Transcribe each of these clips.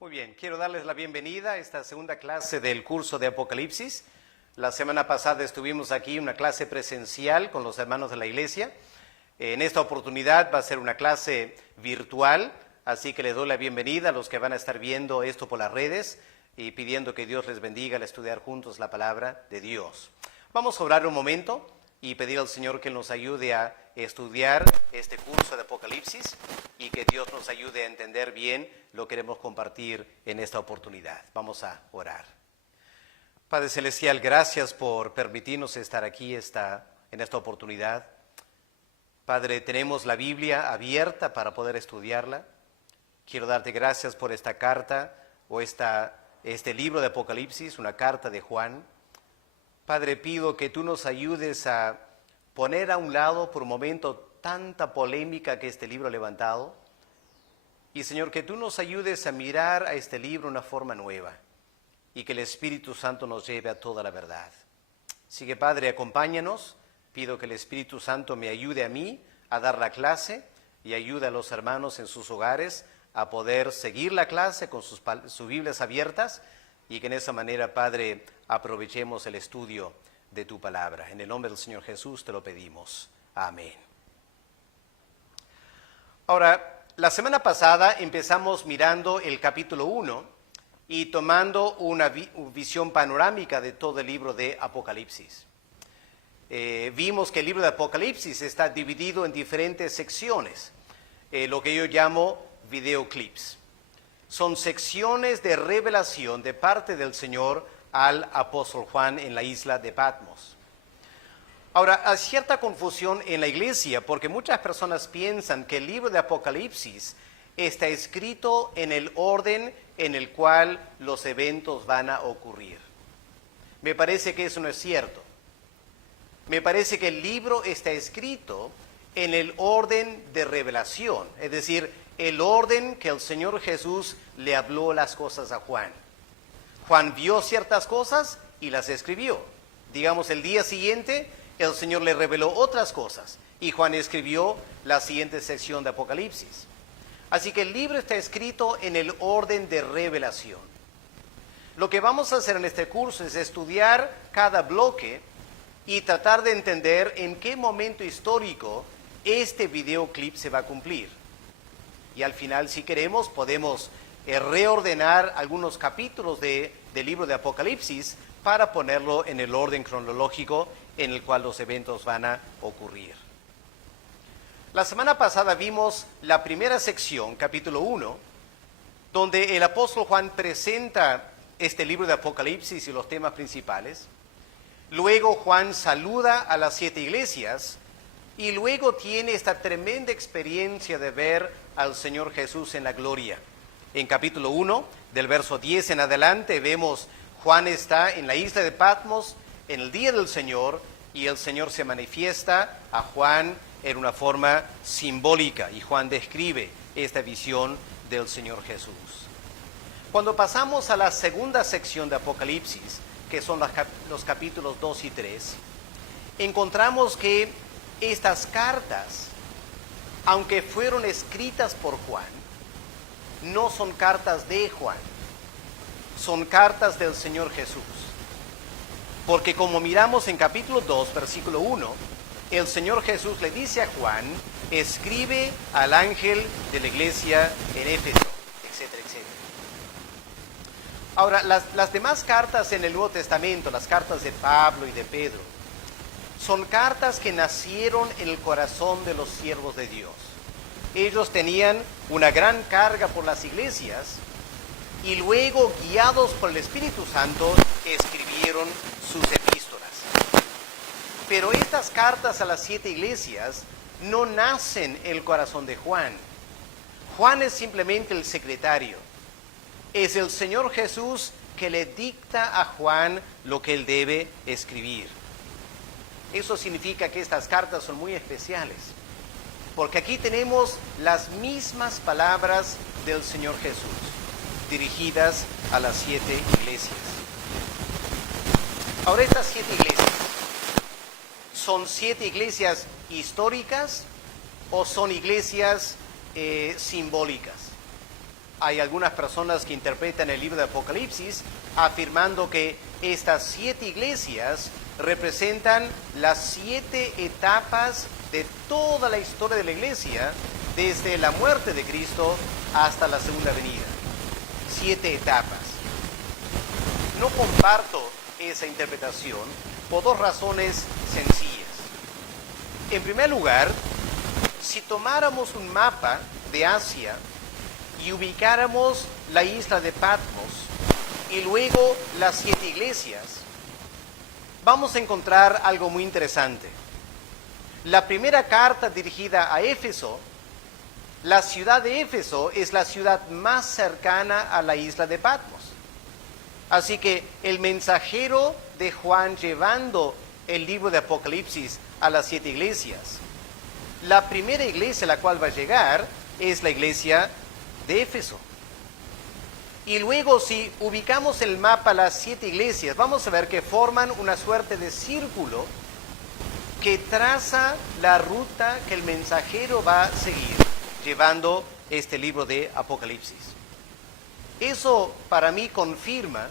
Muy bien, quiero darles la bienvenida a esta segunda clase del curso de Apocalipsis. La semana pasada estuvimos aquí en una clase presencial con los hermanos de la iglesia. En esta oportunidad va a ser una clase virtual, así que les doy la bienvenida a los que van a estar viendo esto por las redes y pidiendo que Dios les bendiga al estudiar juntos la palabra de Dios. Vamos a orar un momento y pedir al Señor que nos ayude a estudiar este curso de Apocalipsis y que Dios nos ayude a entender bien lo que queremos compartir en esta oportunidad. Vamos a orar. Padre Celestial, gracias por permitirnos estar aquí en esta oportunidad. Padre, tenemos la Biblia abierta para poder estudiarla. Quiero darte gracias por esta carta o este libro de Apocalipsis, una carta de Juan. Padre, pido que tú nos ayudes a poner a un lado por un momento tanta polémica que este libro ha levantado. Y Señor, que tú nos ayudes a mirar a este libro de una forma nueva y que el Espíritu Santo nos lleve a toda la verdad. Así que Padre, acompáñanos. Pido que el Espíritu Santo me ayude a mí a dar la clase y ayude a los hermanos en sus hogares a poder seguir la clase con sus Biblias abiertas y que en esa manera, Padre, aprovechemos el estudio de tu palabra. En el nombre del Señor Jesús te lo pedimos. Amén. Ahora, la semana pasada empezamos mirando el capítulo 1 y tomando una visión panorámica de todo el libro de Apocalipsis. Vimos que el libro de Apocalipsis está dividido en diferentes secciones, lo que yo llamo videoclips. Son secciones de revelación de parte del Señor al apóstol Juan en la isla de Patmos. Ahora, hay cierta confusión en la iglesia porque muchas personas piensan que el libro de Apocalipsis está escrito en el orden en el cual los eventos van a ocurrir. Me parece que eso no es cierto. Me parece que el libro está escrito en el orden de revelación, es decir, el orden que el Señor Jesús le habló las cosas a Juan. Juan vio ciertas cosas y las escribió. Digamos, el día siguiente el Señor le reveló otras cosas y Juan escribió la siguiente sección de Apocalipsis. Así que el libro está escrito en el orden de revelación. Lo que vamos a hacer en este curso es estudiar cada bloque y tratar de entender en qué momento histórico este videoclip se va a cumplir. Y al final, si queremos, podemos reordenar algunos capítulos del libro de Apocalipsis para ponerlo en el orden cronológico en el cual los eventos van a ocurrir. La semana pasada vimos la primera sección, capítulo 1, donde el apóstol Juan presenta este libro de Apocalipsis y los temas principales. Luego Juan saluda a las 7 iglesias y luego tiene esta tremenda experiencia de ver al Señor Jesús en la gloria. En capítulo 1, del verso 10 en adelante, vemos Juan está en la isla de Patmos en el día del Señor y el Señor se manifiesta a Juan en una forma simbólica y Juan describe esta visión del Señor Jesús. Cuando pasamos a la segunda sección de Apocalipsis, que son los capítulos 2 y 3, encontramos que estas cartas, aunque fueron escritas por Juan, no son cartas de Juan, son cartas del Señor Jesús. Porque como miramos en capítulo 2, versículo 1, el Señor Jesús le dice a Juan, escribe al ángel de la iglesia en Éfeso, etcétera, etcétera. Ahora, las demás cartas en el Nuevo Testamento, las cartas de Pablo y de Pedro, son cartas que nacieron en el corazón de los siervos de Dios. Ellos tenían una gran carga por las iglesias y luego, guiados por el Espíritu Santo, escribieron sus epístolas. Pero estas cartas a las 7 iglesias no nacen en el corazón de Juan. Juan es simplemente el secretario. Es el Señor Jesús que le dicta a Juan lo que él debe escribir. Eso significa que estas cartas son muy especiales, porque aquí tenemos las mismas palabras del Señor Jesús, dirigidas a las 7 iglesias. Ahora, estas 7 iglesias, ¿son 7 iglesias históricas o son iglesias simbólicas? hay algunas personas que interpretan el libro de Apocalipsis afirmando que estas 7 iglesias representan las 7 etapas de toda la historia de la iglesia, desde la muerte de Cristo hasta la segunda venida. 7 etapas. No comparto esa interpretación por 2 razones sencillas. En primer lugar, si tomáramos un mapa de Asia y ubicáramos la isla de Patmos y luego las 7 iglesias, vamos a encontrar algo muy interesante. La primera carta dirigida a Éfeso, la ciudad de Éfeso es la ciudad más cercana a la isla de Patmos. Así que el mensajero de Juan llevando el libro de Apocalipsis a las 7 iglesias, la primera iglesia a la cual va a llegar es la iglesia de Éfeso. Y luego, si ubicamos el mapa las 7 iglesias, vamos a ver que forman una suerte de círculo que traza la ruta que el mensajero va a seguir llevando este libro de Apocalipsis. Eso para mí confirma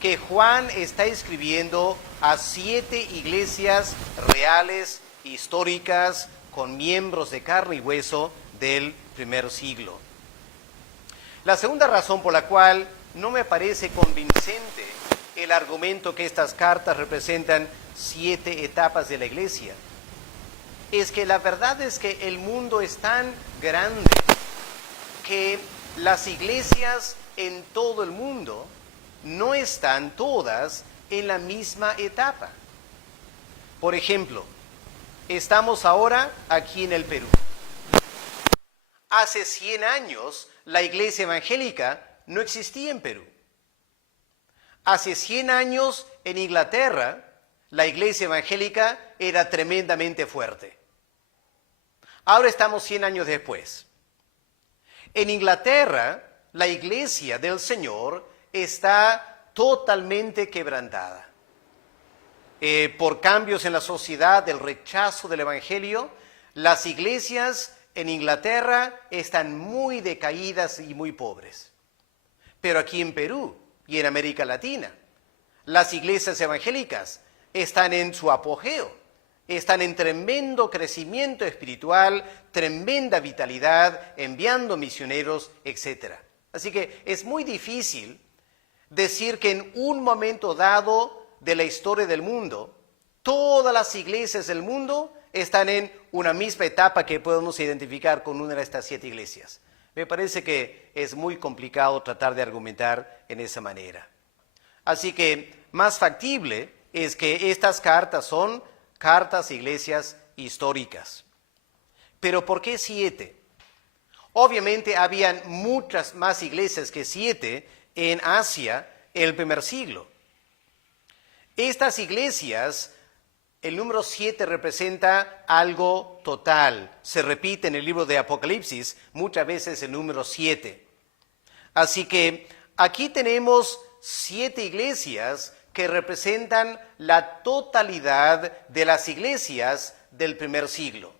que Juan está escribiendo a 7 iglesias reales, históricas, con miembros de carne y hueso del primer siglo. La segunda razón por la cual no me parece convincente el argumento que estas cartas representan 7 etapas de la iglesia es que la verdad es que el mundo es tan grande que las iglesias en todo el mundo no están todas en la misma etapa. Por ejemplo, estamos ahora aquí en el Perú. Hace 100 años la iglesia evangélica no existía en Perú. Hace 100 años en Inglaterra la iglesia evangélica era tremendamente fuerte. Ahora estamos 100 años después. En Inglaterra la iglesia del Señor está totalmente quebrantada. Por cambios en la sociedad, el rechazo del evangelio, las iglesias en Inglaterra están muy decaídas y muy pobres. Pero aquí en Perú y en América Latina, las iglesias evangélicas están en su apogeo, están en tremendo crecimiento espiritual, tremenda vitalidad, enviando misioneros, etc. Así que es muy difícil decir que en un momento dado de la historia del mundo, todas las iglesias del mundo están en una misma etapa que podemos identificar con una de estas 7 iglesias. Me parece que es muy complicado tratar de argumentar en esa manera. Así que más factible es que estas cartas son cartas a iglesias históricas. ¿Pero por qué 7? Obviamente habían muchas más iglesias que 7 en Asia en el primer siglo. Estas iglesias, el número 7 representa algo total. Se repite en el libro de Apocalipsis muchas veces el número 7. Así que aquí tenemos 7 iglesias que representan la totalidad de las iglesias del primer siglo.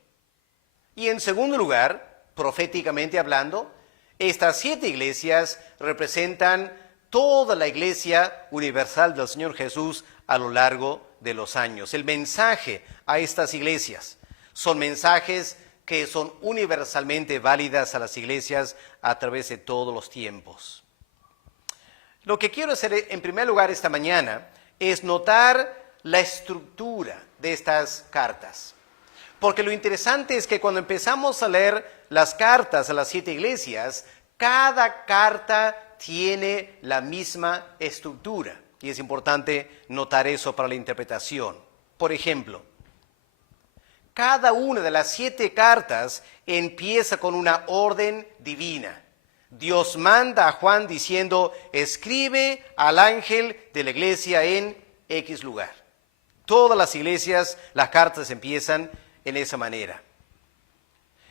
Y en segundo lugar, proféticamente hablando, estas 7 iglesias representan toda la iglesia universal del Señor Jesús a lo largo de los años. El mensaje a estas iglesias son mensajes que son universalmente válidas a las iglesias a través de todos los tiempos. Lo que quiero hacer en primer lugar esta mañana es notar la estructura de estas cartas. Porque lo interesante es que cuando empezamos a leer las cartas a las 7 iglesias, cada carta tiene la misma estructura. Y es importante notar eso para la interpretación. Por ejemplo, cada una de las 7 cartas empieza con una orden divina. Dios manda a Juan diciendo, escribe al ángel de la iglesia en X lugar. Todas las iglesias, las cartas empiezan en esa manera.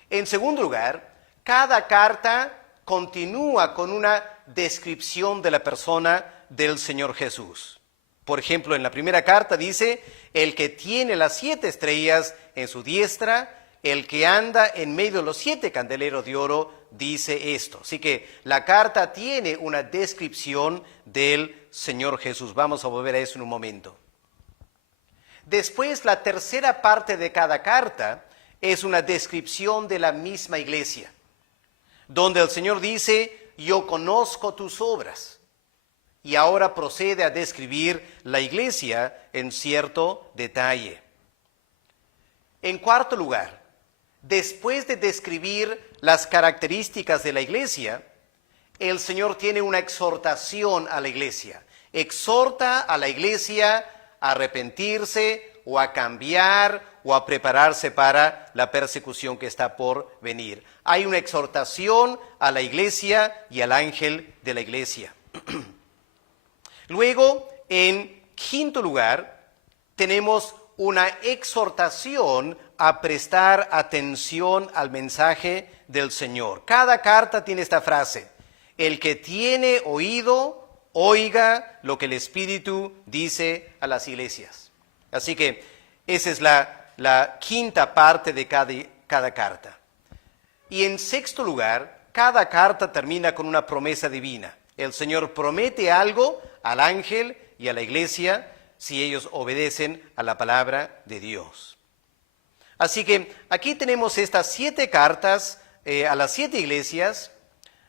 En segundo lugar, cada carta continúa con una descripción de la persona del Señor Jesús. Por ejemplo, en la primera carta dice, el que tiene las 7 estrellas en su diestra, el que anda en medio de los 7 candeleros de oro dice esto. Así que la carta tiene una descripción del Señor Jesús. Vamos a volver a eso en un momento. Después, la tercera parte de cada carta es una descripción de la misma iglesia, donde el Señor dice, yo conozco tus obras. Y ahora procede a describir la iglesia en cierto detalle. En cuarto lugar, después de describir las características de la iglesia, el Señor tiene una exhortación a la iglesia. Exhorta a la iglesia a arrepentirse o a cambiar o a prepararse para la persecución que está por venir. Hay una exhortación a la iglesia y al ángel de la iglesia. Luego, en quinto lugar, tenemos una exhortación a prestar atención al mensaje del Señor. Cada carta tiene esta frase: el que tiene oído, oiga lo que el Espíritu dice a las iglesias. Así que esa es la quinta parte de cada carta. Y en sexto lugar, cada carta termina con una promesa divina. El Señor promete algo al ángel y a la iglesia si ellos obedecen a la palabra de Dios. Así que aquí tenemos estas 7 cartas a las 7 iglesias,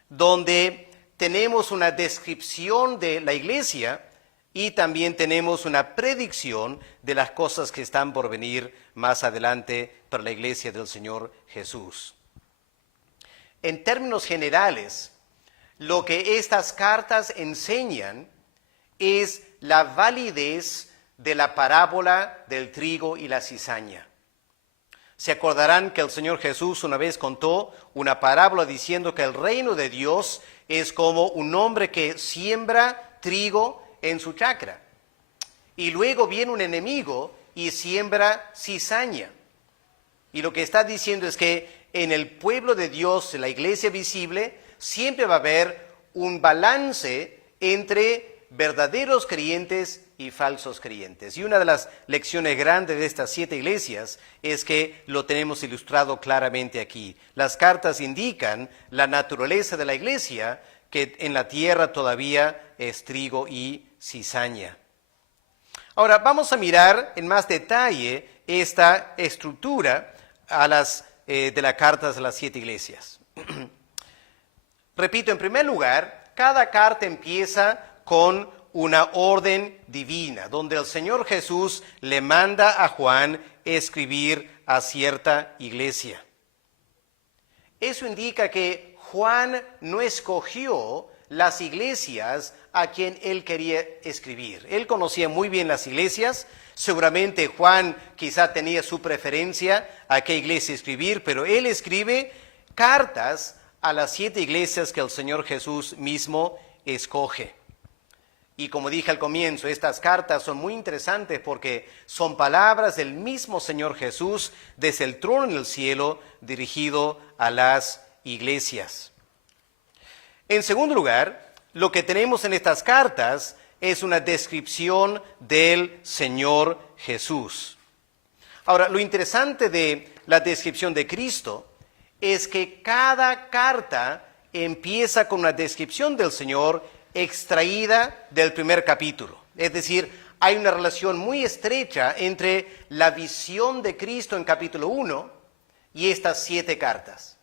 donde tenemos una descripción de la iglesia y también tenemos una predicción de las cosas que están por venir más adelante para la iglesia del Señor Jesús. En términos generales, lo que estas cartas enseñan es la validez de la parábola del trigo y la cizaña. Se acordarán que el Señor Jesús una vez contó una parábola diciendo que el reino de Dios es como un hombre que siembra trigo en su chacra. Y luego viene un enemigo y siembra cizaña. Y lo que está diciendo es que en el pueblo de Dios, en la iglesia visible, siempre va a haber un balance entre verdaderos creyentes y falsos creyentes. Y una de las lecciones grandes de estas 7 iglesias es que lo tenemos ilustrado claramente aquí. Las cartas indican la naturaleza de la iglesia, que en la tierra todavía es trigo y cizaña. Ahora vamos a mirar en más detalle esta estructura de las cartas de las 7 iglesias. Repito, en primer lugar, cada carta empieza con una orden divina, donde el Señor Jesús le manda a Juan escribir a cierta iglesia. Eso indica que Juan no escogió las iglesias a quien él quería escribir. Él conocía muy bien las iglesias. Seguramente Juan quizá tenía su preferencia a qué iglesia escribir, pero él escribe cartas a las 7 iglesias que el Señor Jesús mismo escoge. Y como dije al comienzo, estas cartas son muy interesantes porque son palabras del mismo Señor Jesús desde el trono en el cielo dirigido a las iglesias. En segundo lugar, lo que tenemos en estas cartas es una descripción del Señor Jesús. Ahora, lo interesante de la descripción de Cristo es que cada carta empieza con una descripción del Señor extraída del primer capítulo. Es decir, hay una relación muy estrecha entre la visión de Cristo en capítulo 1 y estas 7 cartas.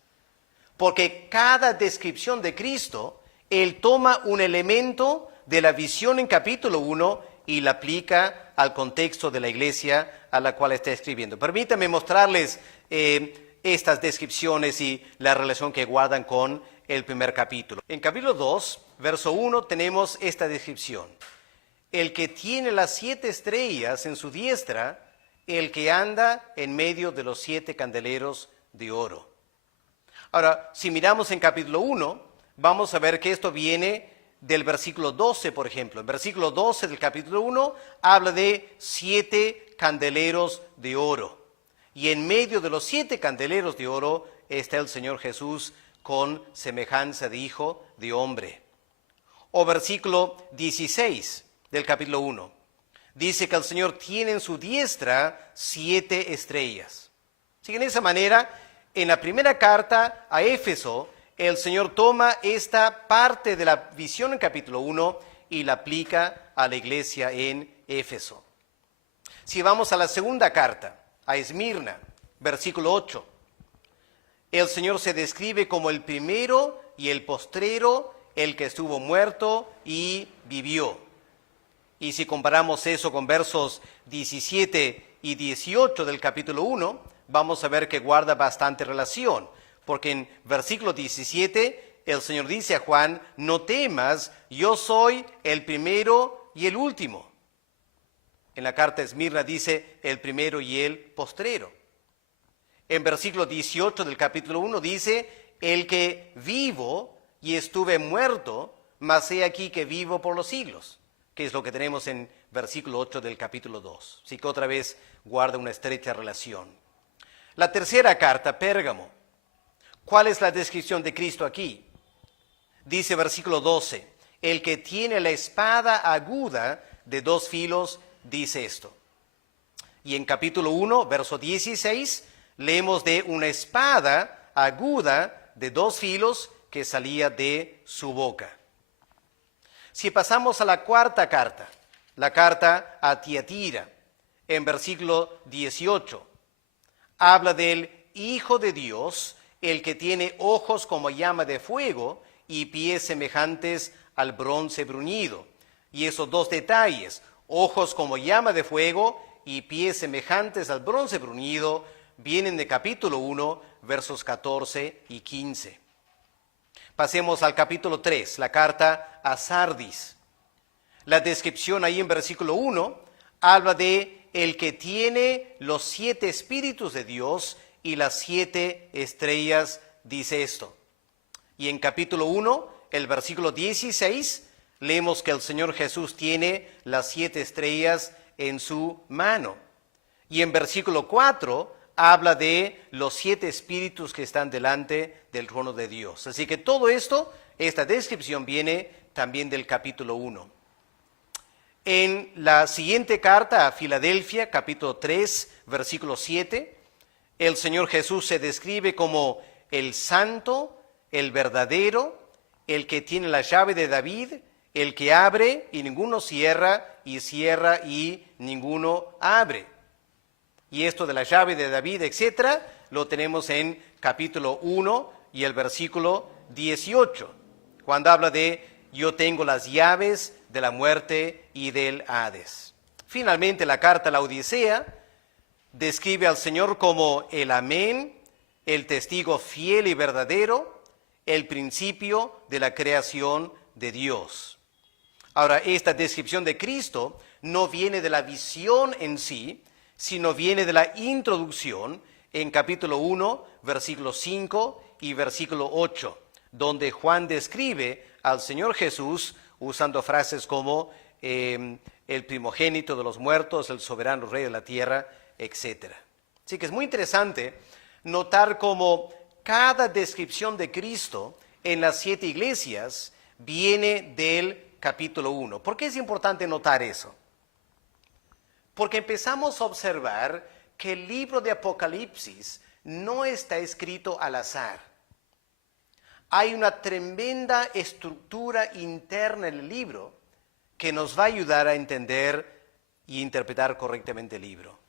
Porque cada descripción de Cristo, Él toma un elemento de la visión en capítulo 1 y la aplica al contexto de la iglesia a la cual está escribiendo. Permítanme mostrarles estas descripciones y la relación que guardan con el primer capítulo. En capítulo 2, verso 1, tenemos esta descripción. El que tiene las 7 estrellas en su diestra, el que anda en medio de los 7 candeleros de oro. Ahora, si miramos en capítulo 1, vamos a ver que esto viene del versículo 12, por ejemplo. El versículo 12 del capítulo 1 habla de 7 candeleros de oro. Y en medio de los 7 candeleros de oro está el Señor Jesús con semejanza de hijo de hombre. O versículo 16 del capítulo 1. Dice que el Señor tiene en su diestra 7 estrellas. Así que de esa manera, en la primera carta a Éfeso, el Señor toma esta parte de la visión en capítulo 1 y la aplica a la iglesia en Éfeso. Si vamos a la segunda carta, a Esmirna, versículo 8, el Señor se describe como el primero y el postrero, el que estuvo muerto y vivió. Y si comparamos eso con versos 17 y 18 del capítulo 1, vamos a ver que guarda bastante relación, porque en versículo 17 el Señor dice a Juan, no temas, yo soy el primero y el último. En la carta de Esmirna dice el primero y el postrero. En versículo 18 del capítulo 1 dice, el que vivo y estuve muerto, mas he aquí que vivo por los siglos, que es lo que tenemos en versículo 8 del capítulo 2. Así que otra vez guarda una estrecha relación. La tercera carta, Pérgamo. ¿Cuál es la descripción de Cristo aquí? Dice versículo 12, el que tiene la espada aguda de dos filos, dice esto. Y en capítulo 1, verso 16, leemos de una espada aguda de dos filos que salía de su boca. Si pasamos a la cuarta carta, la carta a Tiatira, en versículo 18, habla del Hijo de Dios, el que tiene ojos como llama de fuego y pies semejantes al bronce bruñido. Y esos dos detalles, ojos como llama de fuego y pies semejantes al bronce bruñido, vienen de capítulo 1, versos 14 y 15. Pasemos al capítulo 3, la carta a Sardis. La descripción ahí en versículo 1 habla de el que tiene los 7 espíritus de Dios y las 7 estrellas, dice esto. Y en capítulo 1, el versículo 16, leemos que el Señor Jesús tiene las 7 estrellas en su mano. Y en versículo 4 habla de los 7 espíritus que están delante del trono de Dios. Así que todo esto, esta descripción viene también del capítulo 1. En la siguiente carta a Filadelfia, capítulo 3, versículo 7, el Señor Jesús se describe como el santo, el verdadero, el que tiene la llave de David, el que abre y ninguno cierra, y cierra y ninguno abre. Y esto de la llave de David, etcétera, lo tenemos en capítulo 1 y el versículo 18, cuando habla de yo tengo las llaves de la muerte y del Hades. Finalmente, la carta a la Odisea describe al Señor como el Amén, el testigo fiel y verdadero, el principio de la creación de Dios. Ahora, esta descripción de Cristo no viene de la visión en sí, sino viene de la introducción en capítulo 1, versículo 5 y versículo 8, donde Juan describe al Señor Jesús usando frases como el primogénito de los muertos, el soberano rey de la tierra, etc. Así que es muy interesante notar cómo cada descripción de Cristo en las 7 iglesias viene del capítulo 1. ¿Por qué es importante notar eso? Porque empezamos a observar que el libro de Apocalipsis no está escrito al azar. Hay una tremenda estructura interna en el libro que nos va a ayudar a entender y interpretar correctamente el libro.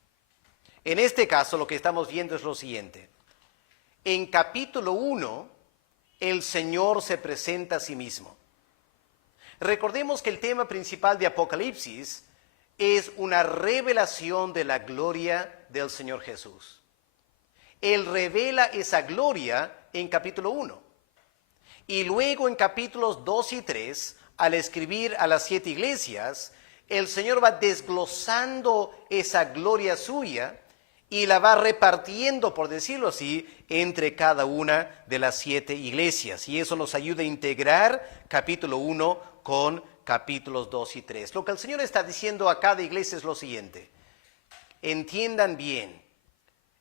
En este caso, lo que estamos viendo es lo siguiente. En capítulo 1, el Señor se presenta a sí mismo. Recordemos que el tema principal de Apocalipsis es una revelación de la gloria del Señor Jesús. Él revela esa gloria en capítulo 1. Y luego en capítulos 2 y 3, al escribir a las 7 iglesias, el Señor va desglosando esa gloria suya y la va repartiendo, por decirlo así, entre cada una de las 7 iglesias. Y eso nos ayuda a integrar capítulo 1 con capítulos 2 y 3. Lo que el Señor está diciendo a cada iglesia es lo siguiente. Entiendan bien,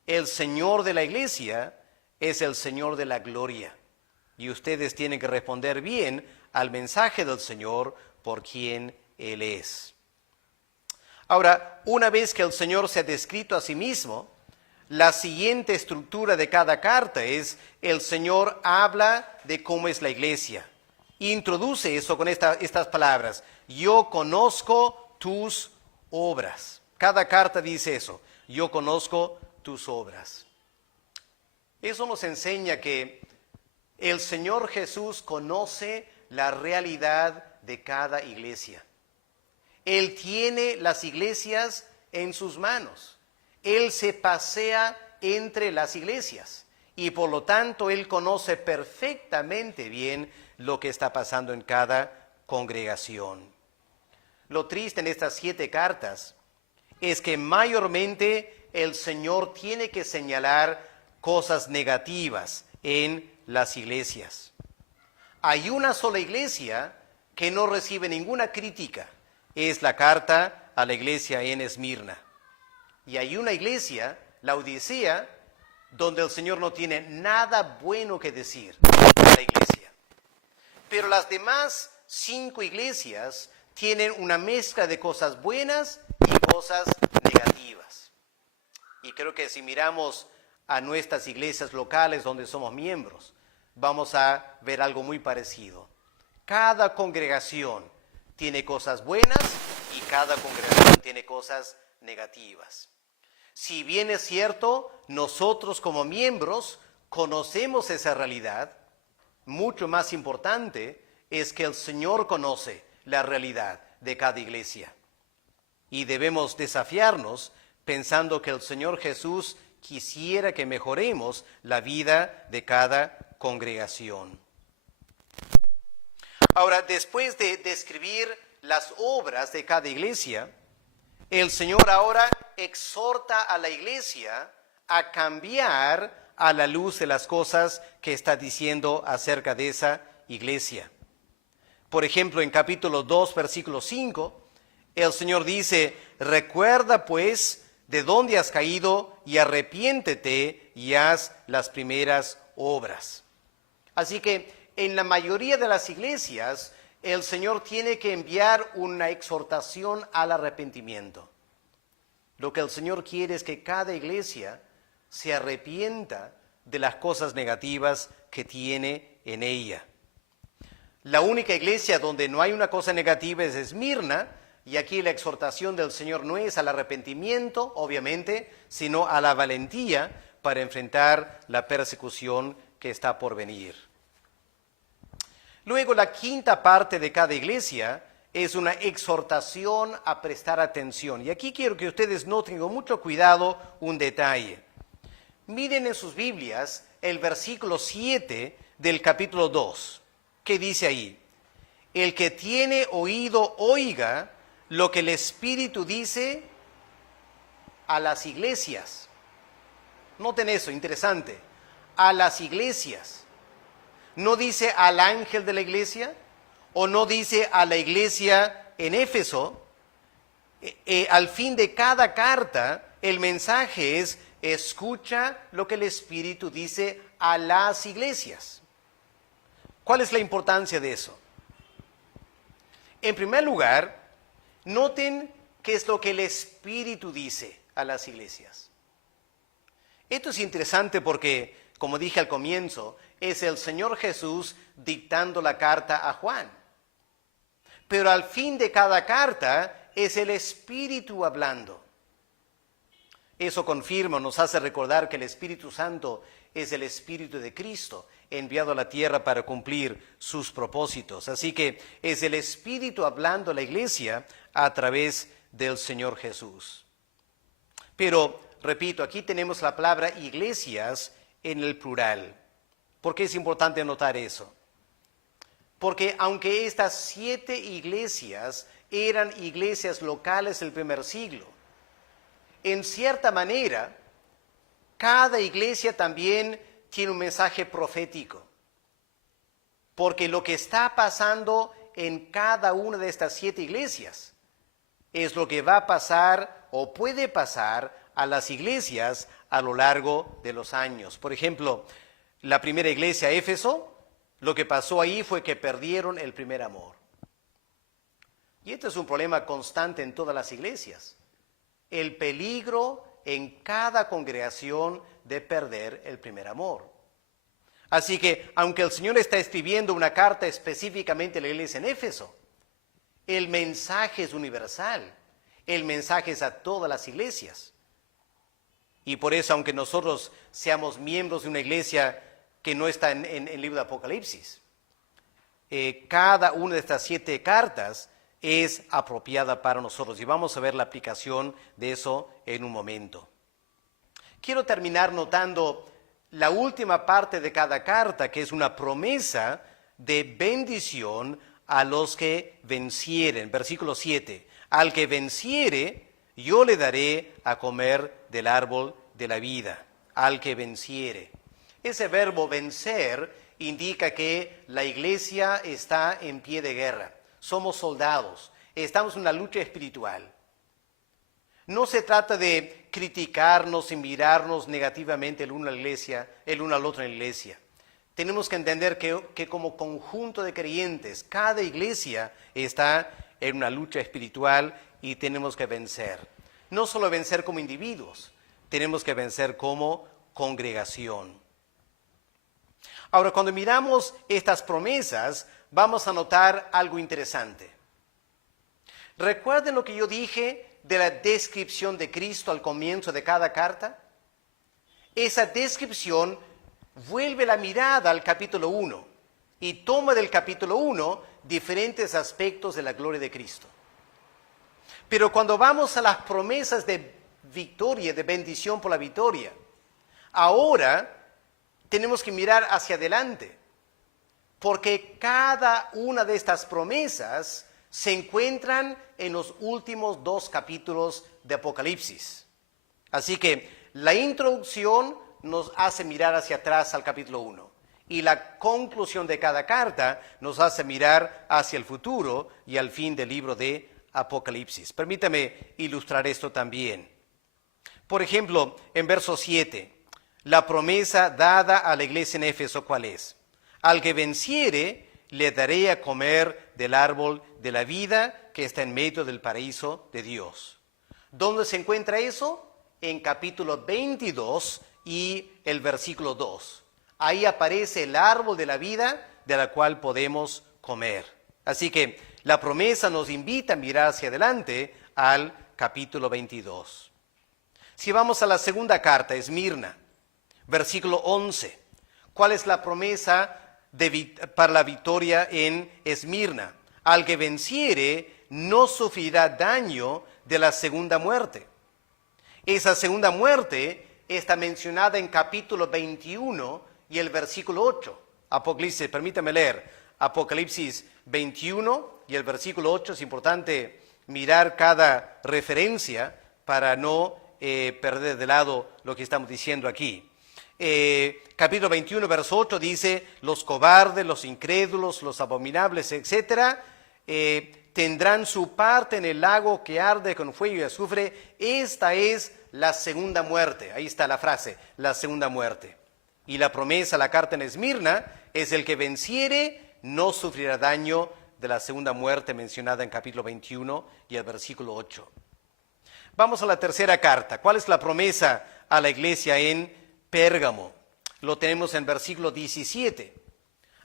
el Señor de la iglesia es el Señor de la gloria. Y ustedes tienen que responder bien al mensaje del Señor por quien Él es. Ahora, una vez que el Señor se ha descrito a sí mismo, La siguiente estructura de cada carta es: el Señor habla de cómo es la iglesia. Introduce eso con estas palabras: yo conozco tus obras. Cada carta dice eso: yo conozco tus obras. Eso nos enseña que el Señor Jesús conoce la realidad de cada iglesia. Él tiene las iglesias en sus manos. Él se pasea entre las iglesias y por lo tanto Él conoce perfectamente bien lo que está pasando en cada congregación. Lo triste en estas 7 cartas es que mayormente el Señor tiene que señalar cosas negativas en las iglesias. Hay una sola iglesia que no recibe ninguna crítica. Es la carta a la iglesia en Esmirna. Y hay una iglesia, la Odisea, donde el Señor no tiene nada bueno que decir a la iglesia. Pero las demás 5 iglesias tienen una mezcla de cosas buenas y cosas negativas. Y creo que si miramos a nuestras iglesias locales donde somos miembros, vamos a ver algo muy parecido. Cada congregación tiene cosas buenas y cada congregación tiene cosas negativas. Si bien es cierto, nosotros como miembros conocemos esa realidad, mucho más importante es que el Señor conoce la realidad de cada iglesia. Y debemos desafiarnos pensando que el Señor Jesús quisiera que mejoremos la vida de cada congregación. Ahora, después de describir las obras de cada iglesia, el Señor ahora exhorta a la iglesia a cambiar a la luz de las cosas que está diciendo acerca de esa iglesia. Por ejemplo, en capítulo 2, versículo 5, el Señor dice: recuerda pues de dónde has caído y arrepiéntete y haz las primeras obras. Así que en la mayoría de las iglesias, el Señor tiene que enviar una exhortación al arrepentimiento. Lo que el Señor quiere es que cada iglesia se arrepienta de las cosas negativas que tiene en ella. La única iglesia donde no hay una cosa negativa es Esmirna, y aquí la exhortación del Señor no es al arrepentimiento, obviamente, sino a la valentía para enfrentar la persecución que está por venir. Luego, la quinta parte de cada iglesia es una exhortación a prestar atención. Y aquí quiero que ustedes noten con mucho cuidado un detalle. Miren en sus Biblias el versículo 7 del capítulo 2. ¿Qué dice ahí? El que tiene oído, oiga lo que el Espíritu dice a las iglesias. Noten eso, interesante. A las iglesias. No dice al ángel de la iglesia, o no dice a la iglesia en Éfeso. Al fin de cada carta, el mensaje es: escucha lo que el Espíritu dice a las iglesias. ¿Cuál es la importancia de eso? En primer lugar, noten qué es lo que el Espíritu dice a las iglesias. Esto es interesante porque, como dije al comienzo, es el Señor Jesús dictando la carta a Juan. Pero al fin de cada carta es el Espíritu hablando. Eso confirma, nos hace recordar que el Espíritu Santo es el Espíritu de Cristo, enviado a la tierra para cumplir sus propósitos. Así que es el Espíritu hablando a la iglesia a través del Señor Jesús. Pero, repito, aquí tenemos la palabra iglesias en el plural. ¿Por qué es importante notar eso? Porque aunque estas 7 iglesias eran iglesias locales del primer siglo, en cierta manera, cada iglesia también tiene un mensaje profético. Porque lo que está pasando en cada una de estas 7 iglesias es lo que va a pasar o puede pasar a las iglesias a lo largo de los años. Por ejemplo, la primera iglesia, Éfeso, lo que pasó ahí fue que perdieron el primer amor. Y este es un problema constante en todas las iglesias. El peligro en cada congregación de perder el primer amor. Así que, aunque el Señor está escribiendo una carta específicamente a la iglesia en Éfeso, el mensaje es universal. El mensaje es a todas las iglesias. Y por eso, aunque nosotros seamos miembros de una iglesia que no está en el libro de Apocalipsis, cada una de estas 7 cartas es apropiada para nosotros. Y vamos a ver la aplicación de eso en un momento. Quiero terminar notando la última parte de cada carta, que es una promesa de bendición a los que vencieren. Versículo 7. Al que venciere, yo le daré a comer del árbol de la vida. Al que venciere. Ese verbo vencer indica que la iglesia está en pie de guerra. Somos soldados. Estamos en una lucha espiritual. No se trata de criticarnos y mirarnos negativamente el uno al otro en la iglesia. Tenemos que entender que como conjunto de creyentes, cada iglesia está en una lucha espiritual y tenemos que vencer. No solo vencer como individuos, tenemos que vencer como congregación. Ahora, cuando miramos estas promesas, vamos a notar algo interesante. ¿Recuerden lo que yo dije de la descripción de Cristo al comienzo de cada carta? Esa descripción vuelve la mirada al capítulo 1 y toma del capítulo 1 diferentes aspectos de la gloria de Cristo. Pero cuando vamos a las promesas de victoria, de bendición por la victoria, ahora tenemos que mirar hacia adelante, porque cada una de estas promesas se encuentran en los últimos 2 capítulos de Apocalipsis. Así que la introducción nos hace mirar hacia atrás al capítulo 1 y la conclusión de cada carta nos hace mirar hacia el futuro y al fin del libro de Apocalipsis. Permítame ilustrar esto también. Por ejemplo, en verso 7, la promesa dada a la iglesia en Éfeso, ¿cuál es? Al que venciere, le daré a comer del árbol de la vida que está en medio del paraíso de Dios. ¿Dónde se encuentra eso? En capítulo 22 y el versículo 2. Ahí aparece el árbol de la vida de la cual podemos comer. Así que la promesa nos invita a mirar hacia adelante al capítulo 22. Si vamos a la segunda carta, Esmirna, versículo 11. ¿Cuál es la promesa para la victoria en Esmirna? Al que venciere no sufrirá daño de la segunda muerte. Esa segunda muerte está mencionada en capítulo 21 y el versículo 8. Apocalipsis, permítame leer. Apocalipsis 21 y el versículo 8. Es importante mirar cada referencia para no perder de lado lo que estamos diciendo aquí. Capítulo 21, verso 8 dice: los cobardes, los incrédulos, los abominables, etcétera, tendrán su parte en el lago que arde con fuego y azufre. Esta es la segunda muerte. Ahí está la frase, la segunda muerte. Y la promesa, la carta en Esmirna, es: el que venciere no sufrirá daño de la segunda muerte mencionada en capítulo 21 y el versículo 8. Vamos a la tercera carta. ¿Cuál es la promesa a la iglesia en Pérgamo? Lo tenemos en versículo 17.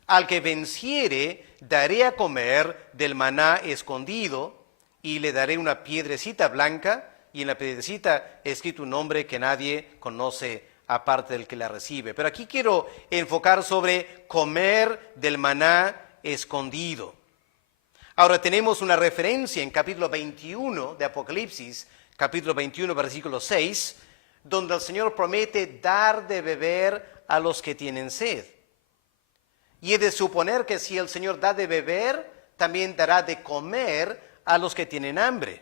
Al que venciere, daré a comer del maná escondido y le daré una piedrecita blanca y en la piedrecita escrito un nombre que nadie conoce aparte del que la recibe. Pero aquí quiero enfocar sobre comer del maná escondido. Ahora tenemos una referencia en capítulo 21 de Apocalipsis, capítulo 21, versículo 6, donde el Señor promete dar de beber a los que tienen sed. Y es de suponer que si el Señor da de beber, también dará de comer a los que tienen hambre.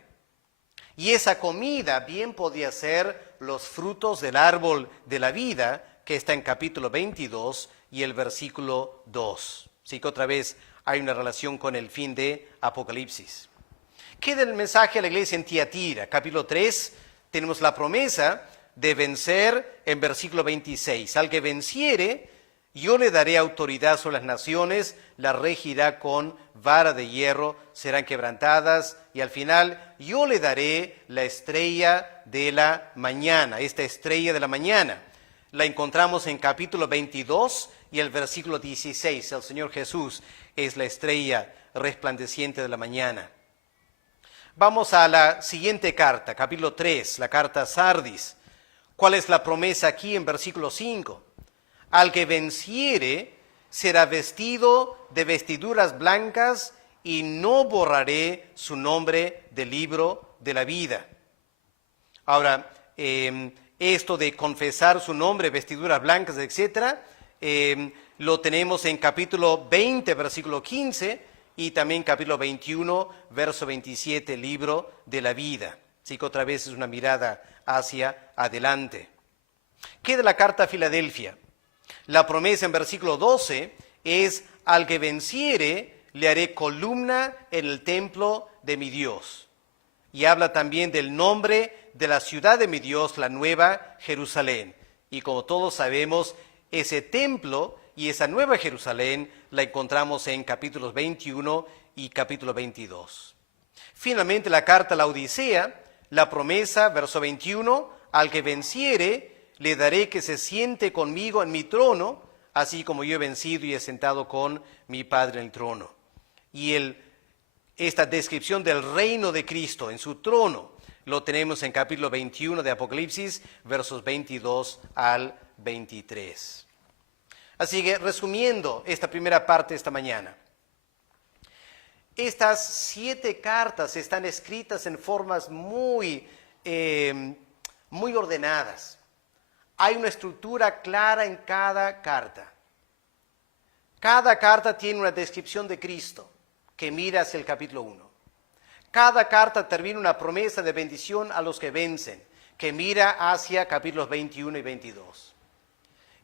Y esa comida bien podía ser los frutos del árbol de la vida, que está en capítulo 22 y el versículo 2. Así que otra vez hay una relación con el fin de Apocalipsis. Queda el mensaje a la iglesia en Tiatira. Capítulo 3, tenemos la promesa de vencer en versículo 26. Al que venciere, yo le daré autoridad sobre las naciones, las regirá con vara de hierro, serán quebrantadas Y al final, yo le daré la estrella de la mañana. Esta estrella de la mañana la encontramos en capítulo 22 y el versículo 16. El Señor Jesús es la estrella resplandeciente de la mañana. Vamos a la siguiente carta, capítulo 3, la carta a Sardis. ¿Cuál es la promesa aquí en versículo 5? Al que venciere será vestido de vestiduras blancas y no borraré su nombre del libro de la vida. Ahora, esto de confesar su nombre, vestiduras blancas, etcétera, lo tenemos en capítulo 20, versículo 15, y también capítulo 21, verso 27, libro de la vida. Así que otra vez es una mirada hacia adelante. ¿Qué de la carta a Filadelfia? La promesa en versículo 12 es: al que venciere, le haré columna en el templo de mi Dios. Y habla también del nombre de la ciudad de mi Dios, la nueva Jerusalén. Y como todos sabemos, ese templo y esa nueva Jerusalén la encontramos en capítulos 21 y capítulo 22. Finalmente, la carta a la Odisea, la promesa, verso 21, al que venciere, le daré que se siente conmigo en mi trono, así como yo he vencido y he sentado con mi Padre en el trono. Y esta descripción del reino de Cristo en su trono lo tenemos en capítulo 21 de Apocalipsis, versos 22 al 23. Así que, resumiendo esta primera parte esta mañana, estas 7 cartas están escritas en formas muy ordenadas. Hay una estructura clara en cada carta. Cada carta tiene una descripción de Cristo que mira hacia el capítulo 1. Cada carta termina una promesa de bendición a los que vencen, que mira hacia capítulos 21 y 22.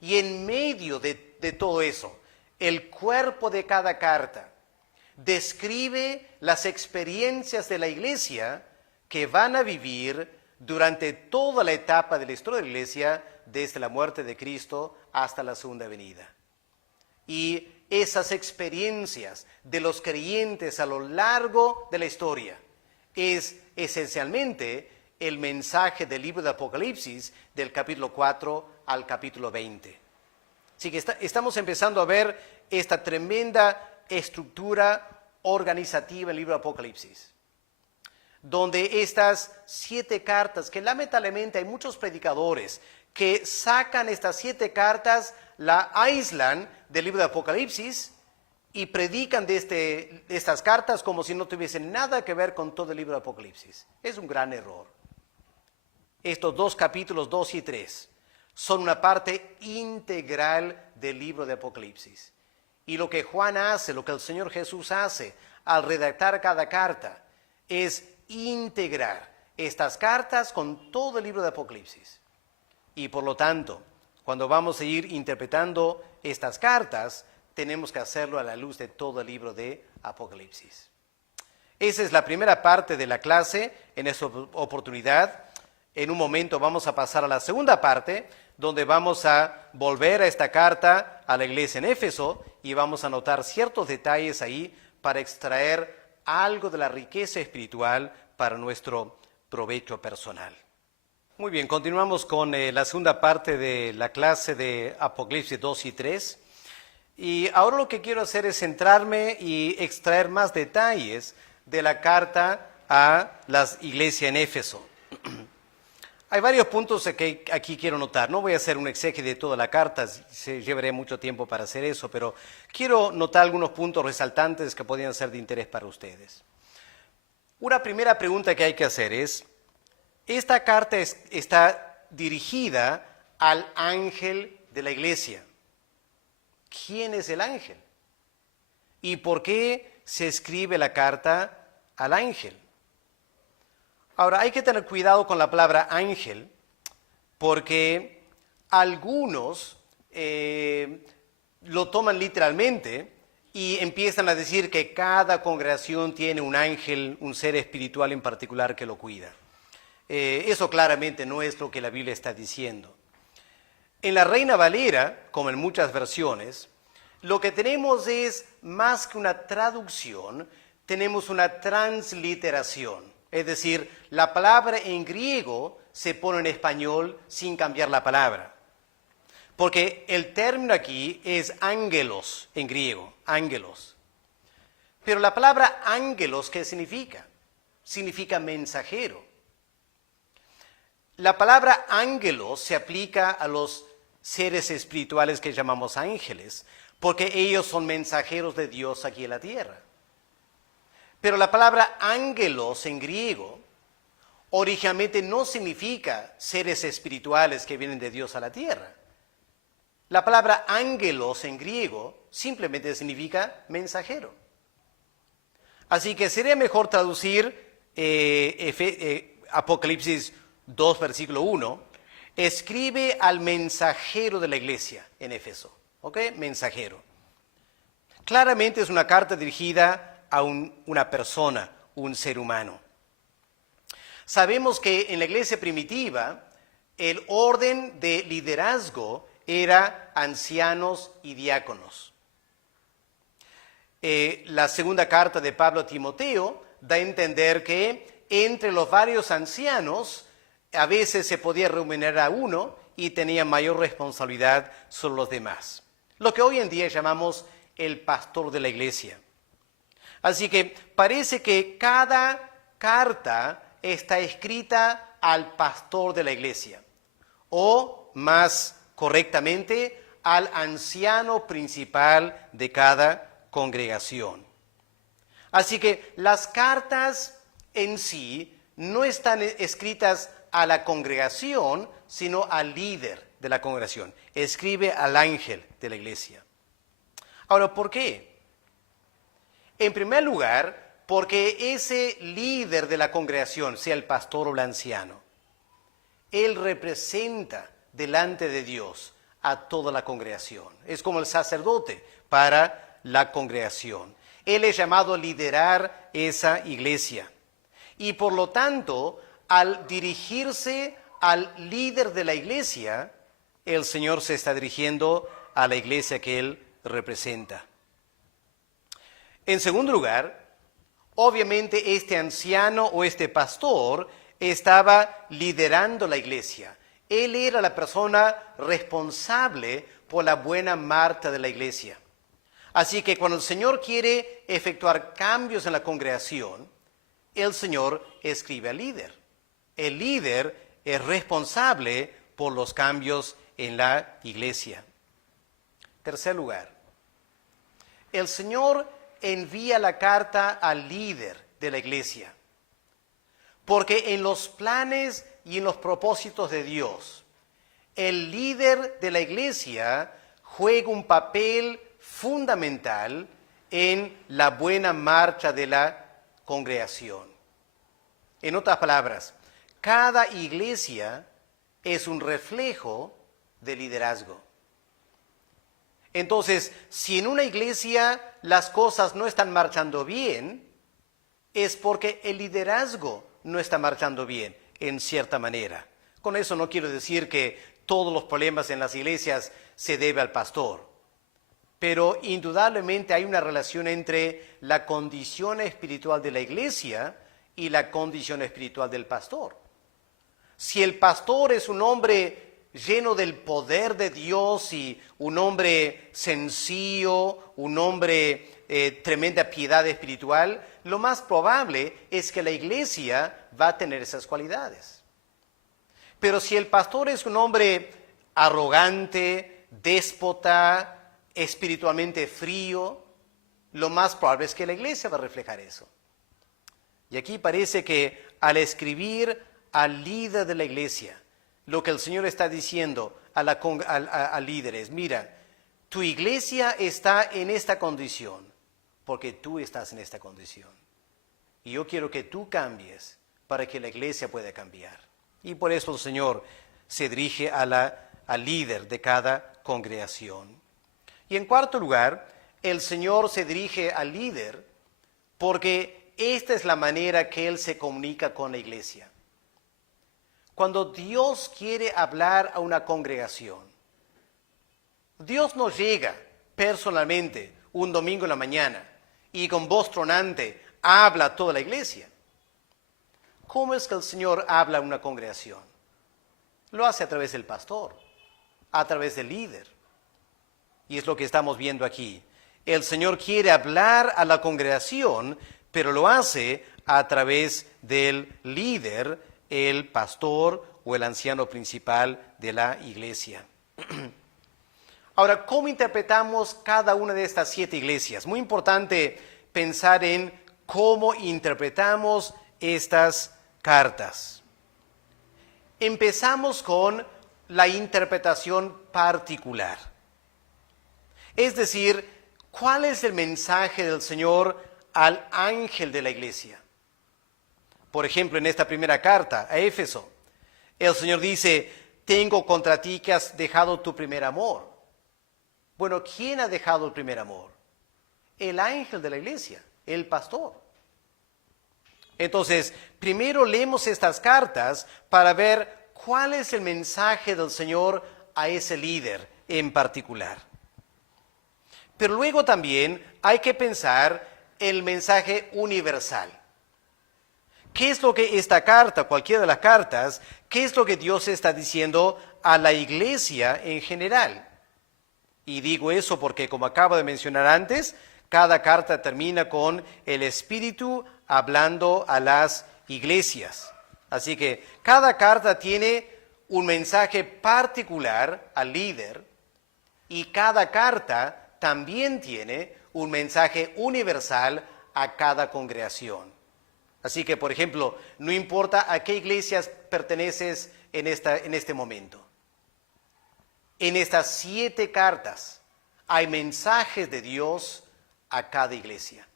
Y en medio de todo eso, el cuerpo de cada carta describe las experiencias de la iglesia que van a vivir durante toda la etapa de la historia de la iglesia, desde la muerte de Cristo hasta la segunda venida. Y esas experiencias de los creyentes a lo largo de la historia es esencialmente el mensaje del libro de Apocalipsis, del capítulo 4 al capítulo 20. Así que estamos empezando a ver esta tremenda estructura organizativa en el libro de Apocalipsis, donde estas 7 cartas, que lamentablemente hay muchos predicadores que sacan estas 7 cartas, la aíslan del libro de Apocalipsis y predican de estas cartas como si no tuviesen nada que ver con todo el libro de Apocalipsis. Es un gran error. Estos 2 capítulos, 2 y 3, son una parte integral del libro de Apocalipsis. Y lo que Juan hace, lo que el Señor Jesús hace al redactar cada carta, es integrar estas cartas con todo el libro de Apocalipsis. Y por lo tanto, cuando vamos a ir interpretando estas cartas, tenemos que hacerlo a la luz de todo el libro de Apocalipsis. Esa es la primera parte de la clase en esta oportunidad. En un momento vamos a pasar a la segunda parte, donde vamos a volver a esta carta a la iglesia en Éfeso y vamos a notar ciertos detalles ahí para extraer algo de la riqueza espiritual para nuestro provecho personal. Muy bien, continuamos con la segunda parte de la clase de Apocalipsis 2 y 3. Y ahora lo que quiero hacer es centrarme y extraer más detalles de la carta a la iglesia en Éfeso. Hay varios puntos que aquí quiero notar. No voy a hacer un exégesis de toda la carta, llevaré mucho tiempo para hacer eso, pero quiero notar algunos puntos resaltantes que podrían ser de interés para ustedes. Una primera pregunta que hay que hacer es: esta carta está dirigida al ángel de la iglesia. ¿Quién es el ángel? ¿Y por qué se escribe la carta al ángel? Ahora, hay que tener cuidado con la palabra ángel, porque algunos lo toman literalmente y empiezan a decir que cada congregación tiene un ángel, un ser espiritual en particular que lo cuida. Eso claramente no es lo que la Biblia está diciendo. En la Reina Valera, como en muchas versiones, lo que tenemos es más que una traducción, tenemos una transliteración, es decir, la palabra en griego se pone en español sin cambiar la palabra. Porque el término aquí es ángelos en griego, ángelos. Pero la palabra ángelos, ¿qué significa? Significa mensajero. La palabra ángelos se aplica a los seres espirituales que llamamos ángeles, porque ellos son mensajeros de Dios aquí en la tierra. Pero la palabra ángelos en griego originalmente no significa seres espirituales que vienen de Dios a la tierra. La palabra ángelos en griego simplemente significa mensajero. Así que sería mejor traducir Apocalipsis 2, versículo 1, escribe al mensajero de la iglesia en Éfeso. ¿Ok? Mensajero. Claramente es una carta dirigida a una persona, un ser humano. Sabemos que en la iglesia primitiva el orden de liderazgo era ancianos y diáconos. La segunda carta de Pablo a Timoteo da a entender que entre los varios ancianos a veces se podía remunerar a uno y tenía mayor responsabilidad sobre los demás. Lo que hoy en día llamamos el pastor de la iglesia. Así que parece que cada carta está escrita al pastor de la iglesia, o más correctamente, al anciano principal de cada congregación. Así que las cartas en sí no están escritas a la congregación, sino al líder de la congregación. Escribe al ángel de la iglesia. Ahora, ¿por qué? En primer lugar, porque ese líder de la congregación, sea el pastor o el anciano, él representa delante de Dios a toda la congregación. Es como el sacerdote para la congregación. Él es llamado a liderar esa iglesia. Y por lo tanto, al dirigirse al líder de la iglesia, el Señor se está dirigiendo a la iglesia que Él representa. En segundo lugar, obviamente este anciano o este pastor estaba liderando la iglesia. Él era la persona responsable por la buena marcha de la iglesia. Así que cuando el Señor quiere efectuar cambios en la congregación, el Señor escribe al líder. El líder es responsable por los cambios en la iglesia. Tercer lugar, el Señor envía la carta al líder de la iglesia, porque en los planes y en los propósitos de Dios, el líder de la iglesia juega un papel fundamental en la buena marcha de la congregación. En otras palabras, cada iglesia es un reflejo de liderazgo. Entonces, si en una iglesia las cosas no están marchando bien, es porque el liderazgo no está marchando bien, en cierta manera. Con eso no quiero decir que todos los problemas en las iglesias se deben al pastor, pero indudablemente hay una relación entre la condición espiritual de la iglesia y la condición espiritual del pastor. Si el pastor es un hombre lleno del poder de Dios y un hombre sencillo, un hombre tremenda piedad espiritual, lo más probable es que la iglesia va a tener esas cualidades. Pero si el pastor es un hombre arrogante, déspota, espiritualmente frío, lo más probable es que la iglesia va a reflejar eso. Y aquí parece que al escribir al líder de la iglesia, lo que el Señor está diciendo al líder es, mira, tu iglesia está en esta condición porque tú estás en esta condición. Y yo quiero que tú cambies para que la iglesia pueda cambiar. Y por eso el Señor se dirige al líder de cada congregación. Y en cuarto lugar, el Señor se dirige al líder porque esta es la manera que Él se comunica con la iglesia. Cuando Dios quiere hablar a una congregación, Dios no llega personalmente un domingo en la mañana y con voz tronante habla a toda la iglesia. ¿Cómo es que el Señor habla a una congregación? Lo hace a través del pastor, a través del líder. Y es lo que estamos viendo aquí. El Señor quiere hablar a la congregación, pero lo hace a través del líder, el pastor o el anciano principal de la iglesia. Ahora, ¿cómo interpretamos cada una de estas 7 iglesias? Muy importante pensar en cómo interpretamos estas cartas. Empezamos con la interpretación particular. Es decir, ¿cuál es el mensaje del Señor al ángel de la iglesia? Por ejemplo, en esta primera carta a Éfeso, el Señor dice, tengo contra ti que has dejado tu primer amor. Bueno, ¿quién ha dejado el primer amor? El ángel de la iglesia, el pastor. Entonces, primero leemos estas cartas para ver cuál es el mensaje del Señor a ese líder en particular. Pero luego también hay que pensar el mensaje universal. ¿Qué es lo que esta carta, cualquiera de las cartas, qué es lo que Dios está diciendo a la iglesia en general? Y digo eso porque, como acabo de mencionar antes, cada carta termina con el Espíritu hablando a las iglesias. Así que cada carta tiene un mensaje particular al líder y cada carta también tiene un mensaje universal a cada congregación. Así que, por ejemplo, no importa a qué iglesias perteneces en este momento. En estas 7 cartas hay mensajes de Dios a cada iglesia.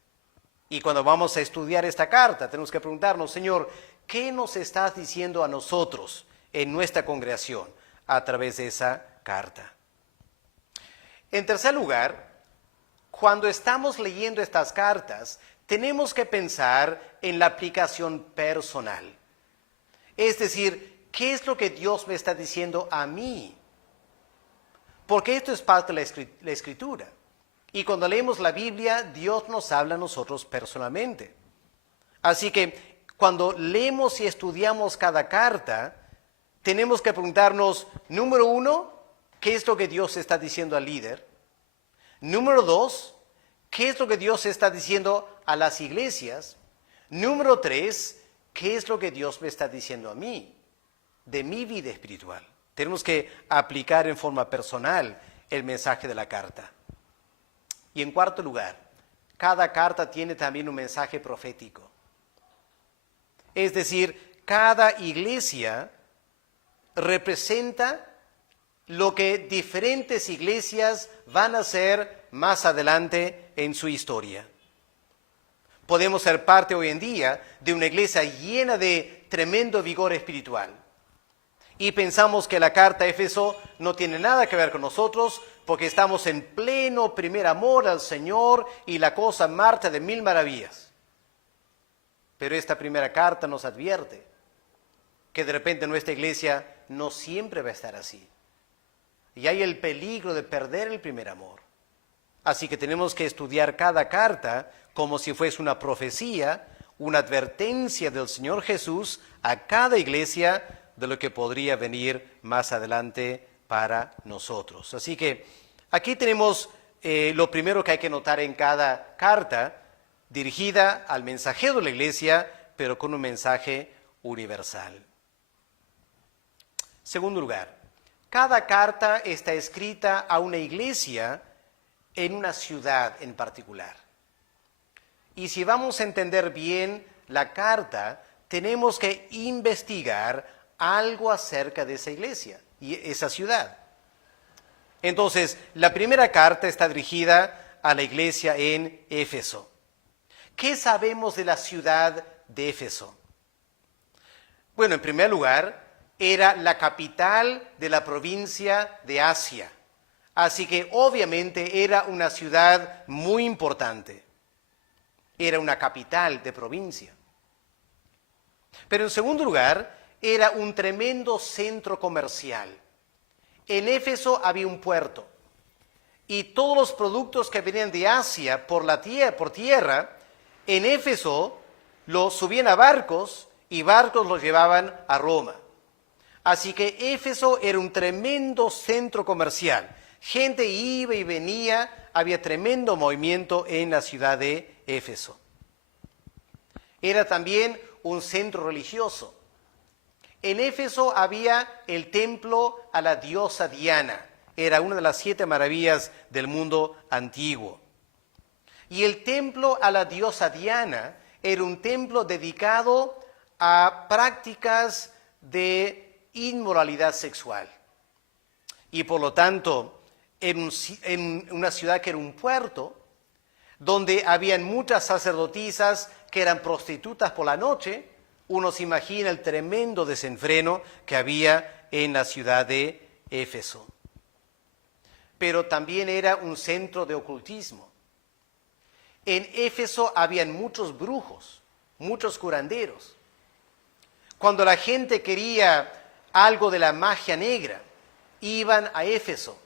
Y cuando vamos a estudiar esta carta, tenemos que preguntarnos, Señor, ¿qué nos estás diciendo a nosotros en nuestra congregación a través de esa carta? En tercer lugar, cuando estamos leyendo estas cartas, tenemos que pensar en la aplicación personal. Es decir, ¿qué es lo que Dios me está diciendo a mí? Porque esto es parte de la Escritura. Y cuando leemos la Biblia, Dios nos habla a nosotros personalmente. Así que cuando leemos y estudiamos cada carta, tenemos que preguntarnos, número 1, ¿qué es lo que Dios está diciendo al líder? Número 2, ¿qué es lo que Dios está diciendo a las iglesias? Número 3, ¿qué es lo que Dios me está diciendo a mí, de mi vida espiritual? Tenemos que aplicar en forma personal el mensaje de la carta. Y en cuarto lugar, cada carta tiene también un mensaje profético. Es decir, cada iglesia representa lo que diferentes iglesias van a hacer más adelante en su historia. Podemos ser parte hoy en día de una iglesia llena de tremendo vigor espiritual. Y pensamos que la carta a Éfeso no tiene nada que ver con nosotros porque estamos en pleno primer amor al Señor y la cosa marcha de 1000 maravillas. Pero esta primera carta nos advierte que de repente nuestra iglesia no siempre va a estar así. Y hay el peligro de perder el primer amor. Así que tenemos que estudiar cada carta como si fuese una profecía, una advertencia del Señor Jesús a cada iglesia de lo que podría venir más adelante para nosotros. Así que aquí tenemos lo primero que hay que notar en cada carta, dirigida al mensajero de la iglesia, pero con un mensaje universal. Segundo lugar, cada carta está escrita a una iglesia en una ciudad en particular. Y si vamos a entender bien la carta, tenemos que investigar algo acerca de esa iglesia y esa ciudad. Entonces, la primera carta está dirigida a la iglesia en Éfeso. ¿Qué sabemos de la ciudad de Éfeso? Bueno, en primer lugar, era la capital de la provincia de Asia. Así que obviamente era una ciudad muy importante. Era una capital de provincia. Pero en segundo lugar, era un tremendo centro comercial. En Éfeso había un puerto y todos los productos que venían de Asia por tierra En Éfeso los subían a barcos y barcos los llevaban a Roma. Así que Éfeso era un tremendo centro comercial. Gente iba y venía, había tremendo movimiento en la ciudad de Éfeso. Era también un centro religioso. En Éfeso había el templo a la diosa Diana. Era una de las 7 maravillas del mundo antiguo. Y el templo a la diosa Diana era un templo dedicado a prácticas de inmoralidad sexual. Y por lo tanto, en una ciudad que era un puerto, donde habían muchas sacerdotisas que eran prostitutas por la noche, uno se imagina el tremendo desenfreno que había en la ciudad de Éfeso. Pero también era un centro de ocultismo. En Éfeso habían muchos brujos, muchos curanderos. Cuando la gente quería algo de la magia negra, iban a Éfeso.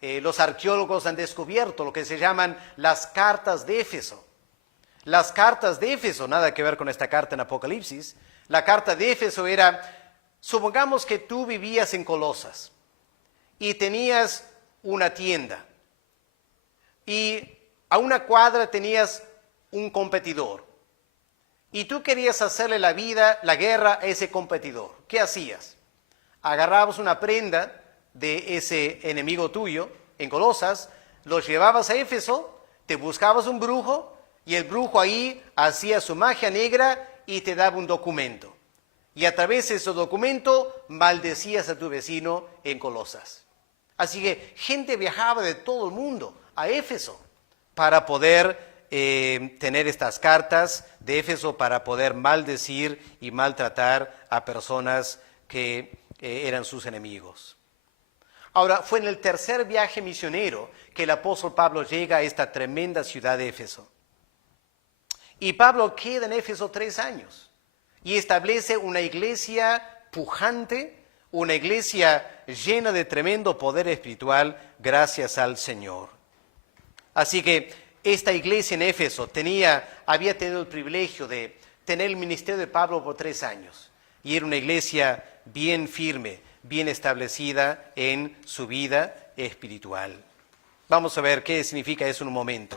Los arqueólogos han descubierto lo que se llaman las cartas de Éfeso. Las cartas de Éfeso, nada que ver con esta carta en Apocalipsis, la carta de Éfeso era, supongamos que tú vivías en Colosas y tenías una tienda y a una cuadra tenías un competidor y tú querías hacerle la guerra a ese competidor. ¿Qué hacías? Agarrabas una prenda de ese enemigo tuyo en Colosas, los llevabas a Éfeso, te buscabas un brujo y el brujo ahí hacía su magia negra y te daba un documento. Y a través de ese documento maldecías a tu vecino en Colosas. Así que gente viajaba de todo el mundo a Éfeso para poder tener estas cartas de Éfeso, para poder maldecir y maltratar a personas que eran sus enemigos. Ahora, fue en el tercer viaje misionero que el apóstol Pablo llega a esta tremenda ciudad de Éfeso. Y Pablo queda en Éfeso 3 años y establece una iglesia pujante, una iglesia llena de tremendo poder espiritual gracias al Señor. Así que esta iglesia en Éfeso había tenido el privilegio de tener el ministerio de Pablo por 3 años. Y era una iglesia bien firme, bien establecida en su vida espiritual. Vamos a ver qué significa eso en un momento.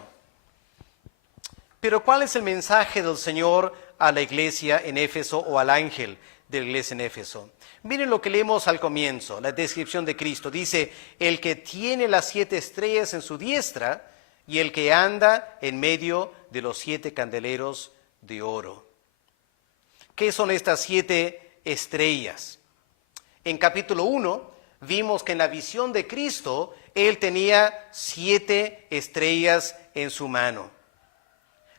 Pero ¿cuál es el mensaje del Señor a la iglesia en Éfeso o al ángel de la iglesia en Éfeso? Miren lo que leemos al comienzo, la descripción de Cristo. Dice, el que tiene las 7 estrellas en su diestra y el que anda en medio de los 7 candeleros de oro. ¿Qué son estas 7 estrellas? En capítulo 1 vimos que en la visión de Cristo, Él tenía 7 estrellas en su mano.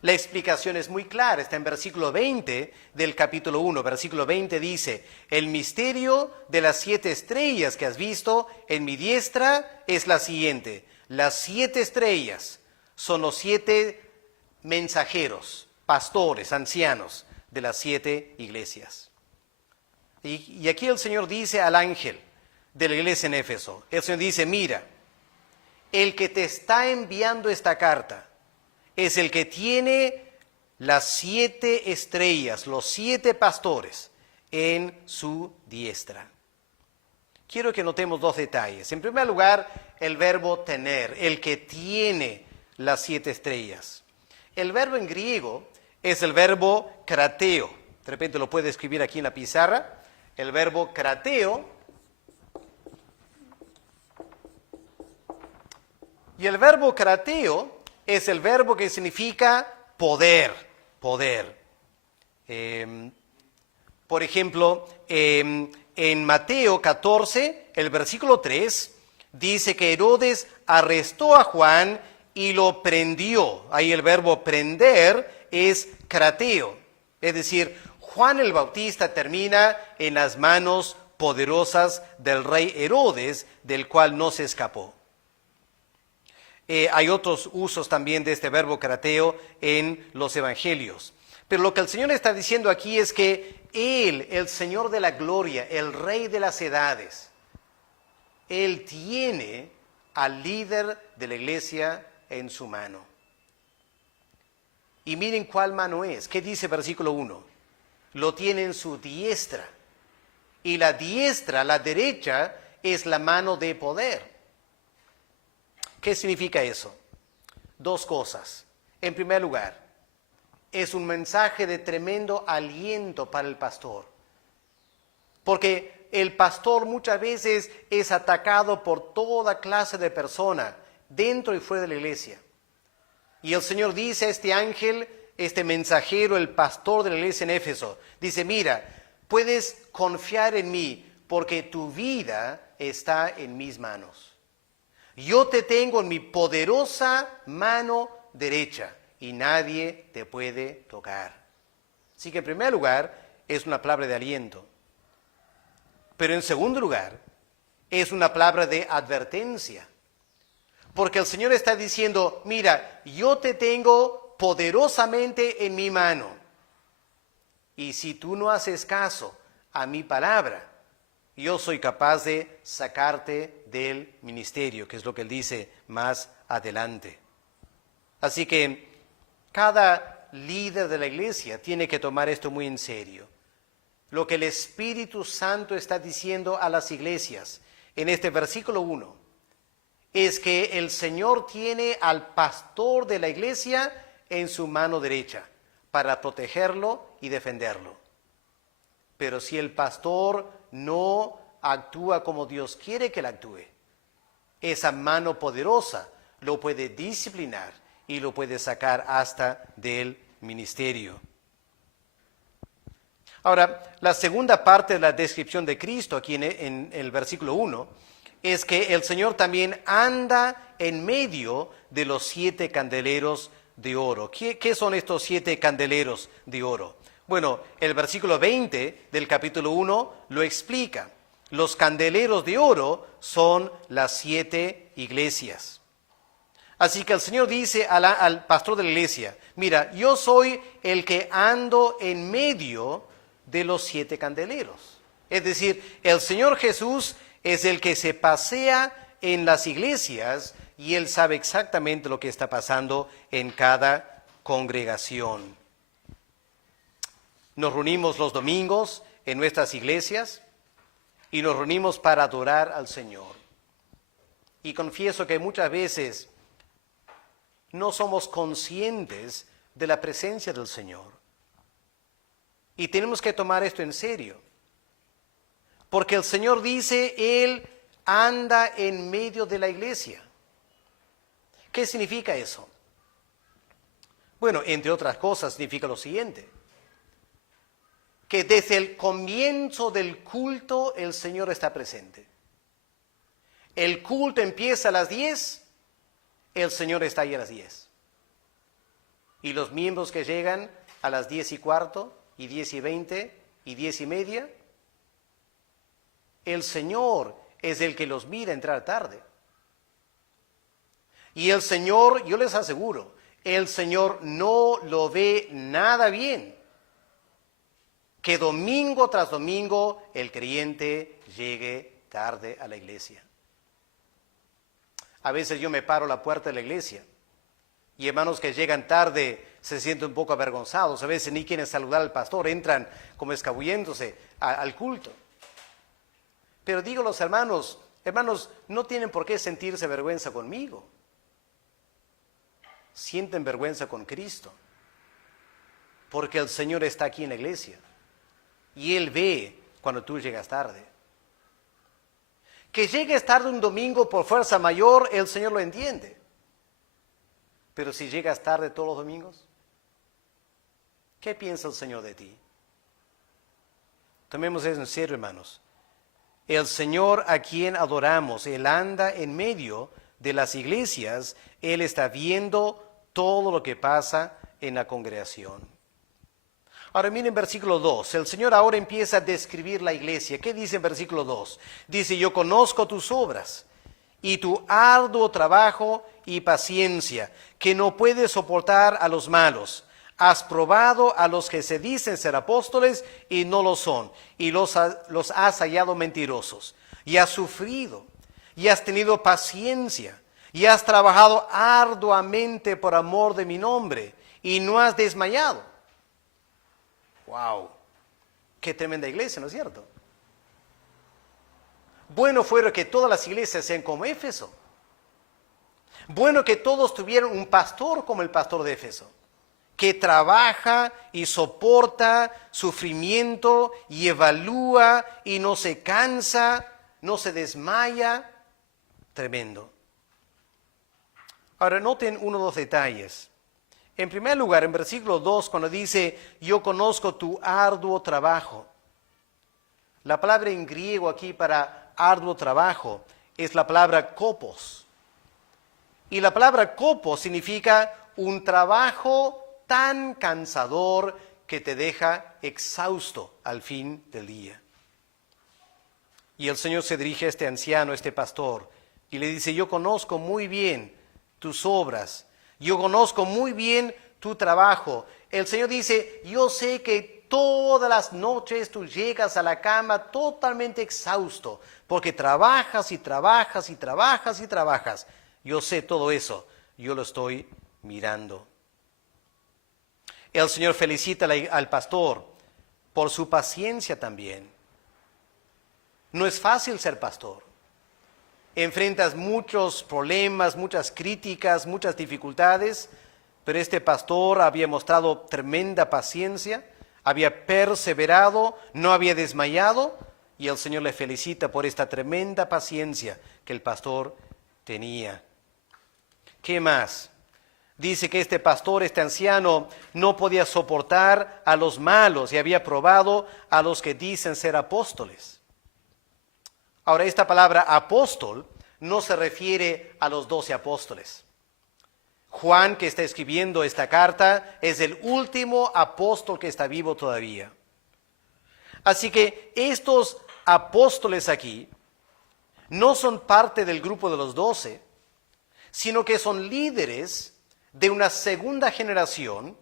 La explicación es muy clara, está en versículo 20 del capítulo 1. Versículo 20 dice, el misterio de las 7 estrellas que has visto en mi diestra es la siguiente. Las 7 estrellas son los 7 mensajeros, pastores, ancianos de las 7 iglesias. Y aquí el Señor dice al ángel de la iglesia en Éfeso, el Señor dice, mira, el que te está enviando esta carta es el que tiene las 7 estrellas, los 7 pastores en su diestra. Quiero que notemos 2 detalles. En primer lugar, el verbo tener, el que tiene las 7 estrellas. El verbo en griego es el verbo krateo. De repente lo puede escribir aquí en la pizarra. El verbo krateo. Y el verbo krateo es el verbo que significa poder, poder. Por ejemplo, en Mateo 14, el versículo 3, dice que Herodes arrestó a Juan y lo prendió. Ahí el verbo prender es krateo. Es decir, Juan el Bautista termina en las manos poderosas del rey Herodes, del cual no se escapó. Hay otros usos también de este verbo krateo en los evangelios. Pero lo que el Señor está diciendo aquí es que Él, el Señor de la gloria, el Rey de las edades, Él tiene al líder de la iglesia en su mano. Y miren cuál mano es. ¿Qué dice versículo 1? Lo tiene en su diestra. Y la diestra, la derecha, es la mano de poder. ¿Qué significa eso? Dos cosas. En primer lugar, es un mensaje de tremendo aliento para el pastor. Porque el pastor muchas veces es atacado por toda clase de personas, dentro y fuera de la iglesia. Y el Señor dice a este ángel, este mensajero, el pastor de la iglesia en Éfeso, dice, mira, puedes confiar en mí porque tu vida está en mis manos. Yo te tengo en mi poderosa mano derecha y nadie te puede tocar. Así que en primer lugar es una palabra de aliento. Pero en segundo lugar es una palabra de advertencia. Porque el Señor está diciendo, mira, yo te tengo poderosamente en mi mano. Y si tú no haces caso a mi palabra, yo soy capaz de sacarte del ministerio, que es lo que él dice más adelante. Así que cada líder de la iglesia tiene que tomar esto muy en serio. Lo que el Espíritu Santo está diciendo a las iglesias en este versículo 1 es que el Señor tiene al pastor de la iglesia en su mano derecha para protegerlo y defenderlo. Pero si el pastor no actúa como Dios quiere que él actúe, esa mano poderosa lo puede disciplinar y lo puede sacar hasta del ministerio. Ahora, la segunda parte de la descripción de Cristo aquí en el versículo 1 es que el Señor también anda en medio de los 7 candeleros de oro. ¿Qué son estos 7 candeleros de oro? Bueno, el versículo 20 del capítulo 1 lo explica. Los candeleros de oro son las 7 iglesias. Así que el Señor dice al pastor de la iglesia, mira, yo soy el que ando en medio de los 7 candeleros. Es decir, el Señor Jesús es el que se pasea en las iglesias y Él sabe exactamente lo que está pasando en cada congregación. Nos reunimos los domingos en nuestras iglesias y nos reunimos para adorar al Señor. Y confieso que muchas veces no somos conscientes de la presencia del Señor. Y tenemos que tomar esto en serio. Porque el Señor dice, Él anda en medio de la iglesia. ¿Qué significa eso? Bueno, entre otras cosas significa lo siguiente. Que desde el comienzo del culto el Señor está presente. El culto empieza a las 10, el Señor está ahí a las 10. Y los miembros que llegan a las 10:15, y 10:20, y 10:30, el Señor es el que los mira entrar tarde. Y el Señor, yo les aseguro, el Señor no lo ve nada bien que domingo tras domingo el creyente llegue tarde a la iglesia. A veces yo me paro a la puerta de la iglesia y hermanos que llegan tarde se sienten un poco avergonzados. A veces ni quieren saludar al pastor, entran como escabulléndose al culto. Pero digo a los hermanos, no tienen por qué sentirse vergüenza conmigo. Sienten vergüenza con Cristo, porque el Señor está aquí en la iglesia y Él ve cuando tú llegas tarde. Que llegues tarde un domingo por fuerza mayor, el Señor lo entiende. Pero si llegas tarde todos los domingos, ¿qué piensa el Señor de ti? Tomemos eso en serio, hermanos. El Señor a quien adoramos, Él anda en medio de las iglesias, Él está viendo todo lo que pasa en la congregación. Ahora miren versículo 2, el Señor ahora empieza a describir la iglesia. ¿Qué dice en versículo 2? Dice, yo conozco tus obras y tu arduo trabajo y paciencia, que no puedes soportar a los malos. Has probado a los que se dicen ser apóstoles y no lo son, y los has hallado mentirosos. Y has sufrido, y has tenido paciencia, y has trabajado arduamente por amor de mi nombre, y no has desmayado. ¡Wow! ¡Qué tremenda iglesia!, ¿no es cierto? Bueno fuera que todas las iglesias sean como Éfeso. Bueno que todos tuvieran un pastor como el pastor de Éfeso, que trabaja y soporta sufrimiento y evalúa y no se cansa, no se desmaya. Tremendo. Ahora noten uno o dos detalles. En primer lugar, en versículo 2, cuando dice, yo conozco tu arduo trabajo. La palabra en griego aquí para arduo trabajo es la palabra kopos. Y la palabra kopos significa un trabajo tan cansador que te deja exhausto al fin del día. Y el Señor se dirige a este anciano, a este pastor, y le dice, yo conozco muy bien tus obras, yo conozco muy bien tu trabajo. El Señor dice, yo sé que todas las noches tú llegas a la cama totalmente exhausto, porque trabajas y trabajas y trabajas y trabajas. Yo sé todo eso, yo lo estoy mirando. El Señor felicita al pastor por su paciencia también. No es fácil ser pastor. Enfrentas muchos problemas, muchas críticas, muchas dificultades, pero este pastor había mostrado tremenda paciencia, había perseverado, no había desmayado, y el Señor le felicita por esta tremenda paciencia que el pastor tenía. ¿Qué más? Dice que este pastor, este anciano, no podía soportar a los malos y había probado a los que dicen ser apóstoles. Ahora, esta palabra apóstol no se refiere a los 12 apóstoles. Juan, que está escribiendo esta carta, es el último apóstol que está vivo todavía. Así que estos apóstoles aquí no son parte del grupo de los 12, sino que son líderes de una segunda generación,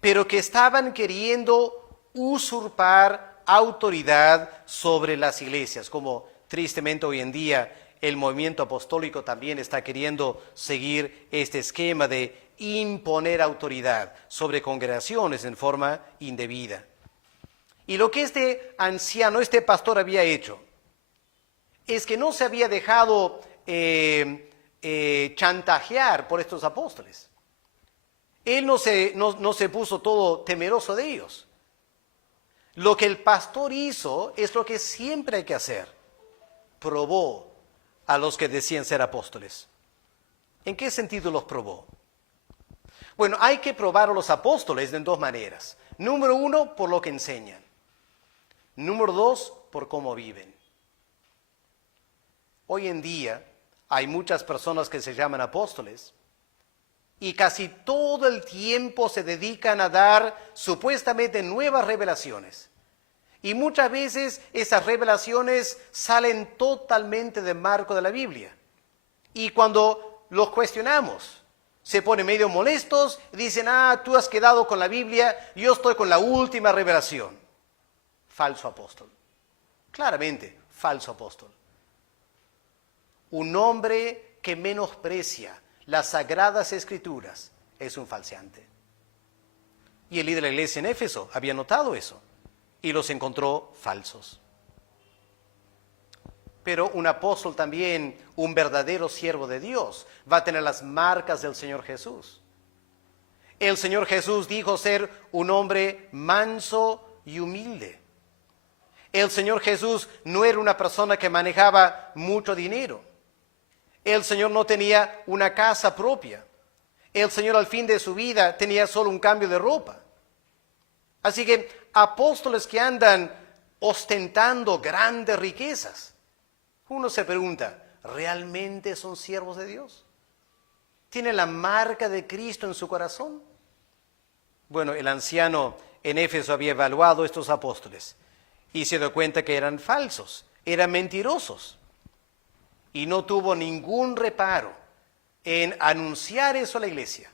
pero que estaban queriendo usurpar autoridad sobre las iglesias, como tristemente hoy en día el movimiento apostólico también está queriendo seguir este esquema de imponer autoridad sobre congregaciones en forma indebida. Y lo que este anciano, este pastor había hecho, es que no se había dejado chantajear por estos apóstoles. Él no se puso todo temeroso de ellos. Lo que el pastor hizo es lo que siempre hay que hacer. Probó a los que decían ser apóstoles. ¿En qué sentido los probó? Bueno, hay que probar a los apóstoles de dos maneras. Número uno, por lo que enseñan. Número dos, por cómo viven. Hoy en día hay muchas personas que se llaman apóstoles y casi todo el tiempo se dedican a dar supuestamente nuevas revelaciones. Y muchas veces esas revelaciones salen totalmente del marco de la Biblia. Y cuando los cuestionamos, se ponen medio molestos y dicen, tú has quedado con la Biblia, yo estoy con la última revelación. Falso apóstol. Claramente, falso apóstol. Un hombre que menosprecia las sagradas escrituras es un falseante. Y el líder de la iglesia en Éfeso había notado eso y los encontró falsos. Pero un apóstol también, un verdadero siervo de Dios, va a tener las marcas del Señor Jesús. El Señor Jesús dijo ser un hombre manso y humilde. El Señor Jesús no era una persona que manejaba mucho dinero. El Señor no tenía una casa propia. El Señor al fin de su vida tenía solo un cambio de ropa. Así que apóstoles que andan ostentando grandes riquezas, uno se pregunta, ¿realmente son siervos de Dios? ¿Tienen la marca de Cristo en su corazón? Bueno, el anciano en Éfeso había evaluado estos apóstoles y se dio cuenta que eran falsos, eran mentirosos. Y no tuvo ningún reparo en anunciar eso a la iglesia.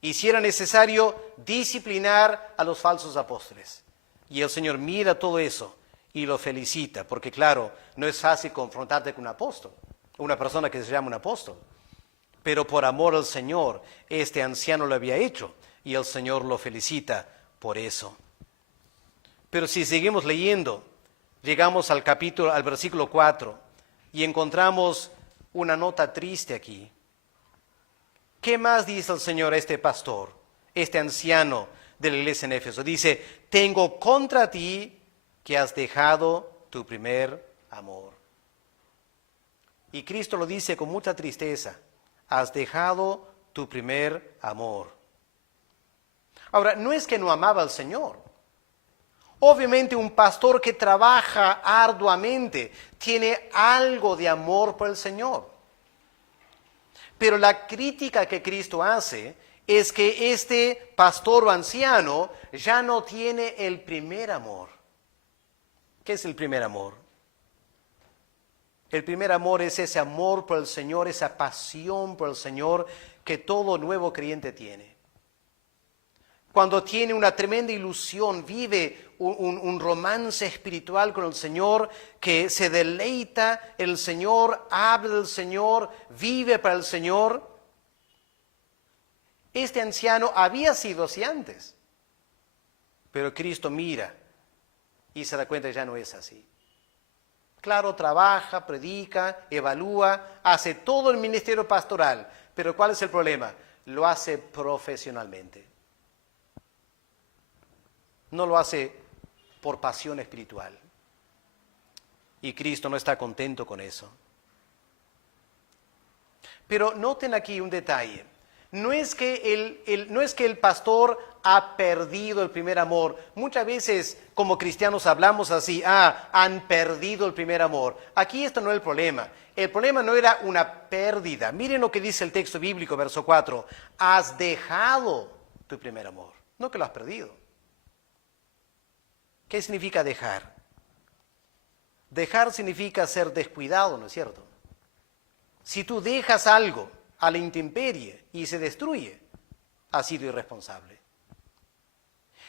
Y si era necesario, disciplinar a los falsos apóstoles. Y el Señor mira todo eso y lo felicita, porque claro, no es fácil confrontarte con un apóstol, una persona que se llama un apóstol. Pero por amor al Señor, este anciano lo había hecho y el Señor lo felicita por eso. Pero si seguimos leyendo, llegamos al versículo 4 y encontramos una nota triste aquí. ¿Qué más dice el Señor a este pastor, este anciano de la iglesia en Éfeso? Dice, tengo contra ti que has dejado tu primer amor. Y Cristo lo dice con mucha tristeza, has dejado tu primer amor. Ahora, no es que no amaba al Señor. Obviamente un pastor que trabaja arduamente tiene algo de amor por el Señor. Pero la crítica que Cristo hace es que este pastor o anciano ya no tiene el primer amor. ¿Qué es el primer amor? El primer amor es ese amor por el Señor, esa pasión por el Señor que todo nuevo creyente tiene. Cuando tiene una tremenda ilusión, vive un romance espiritual con el Señor, que se deleita en el Señor, habla del Señor, vive para el Señor. Este anciano había sido así antes, pero Cristo mira y se da cuenta que ya no es así. Claro, trabaja, predica, evalúa, hace todo el ministerio pastoral, pero ¿cuál es el problema? Lo hace profesionalmente. No lo hace por pasión espiritual. Y Cristo no está contento con eso. Pero noten aquí un detalle. No es que el pastor ha perdido el primer amor. Muchas veces como cristianos hablamos así, han perdido el primer amor. Aquí esto no es el problema. El problema no era una pérdida. Miren lo que dice el texto bíblico, verso 4. Has dejado tu primer amor. No que lo has perdido. ¿Qué significa dejar? Dejar significa ser descuidado, ¿no es cierto? Si tú dejas algo a la intemperie y se destruye, has sido irresponsable.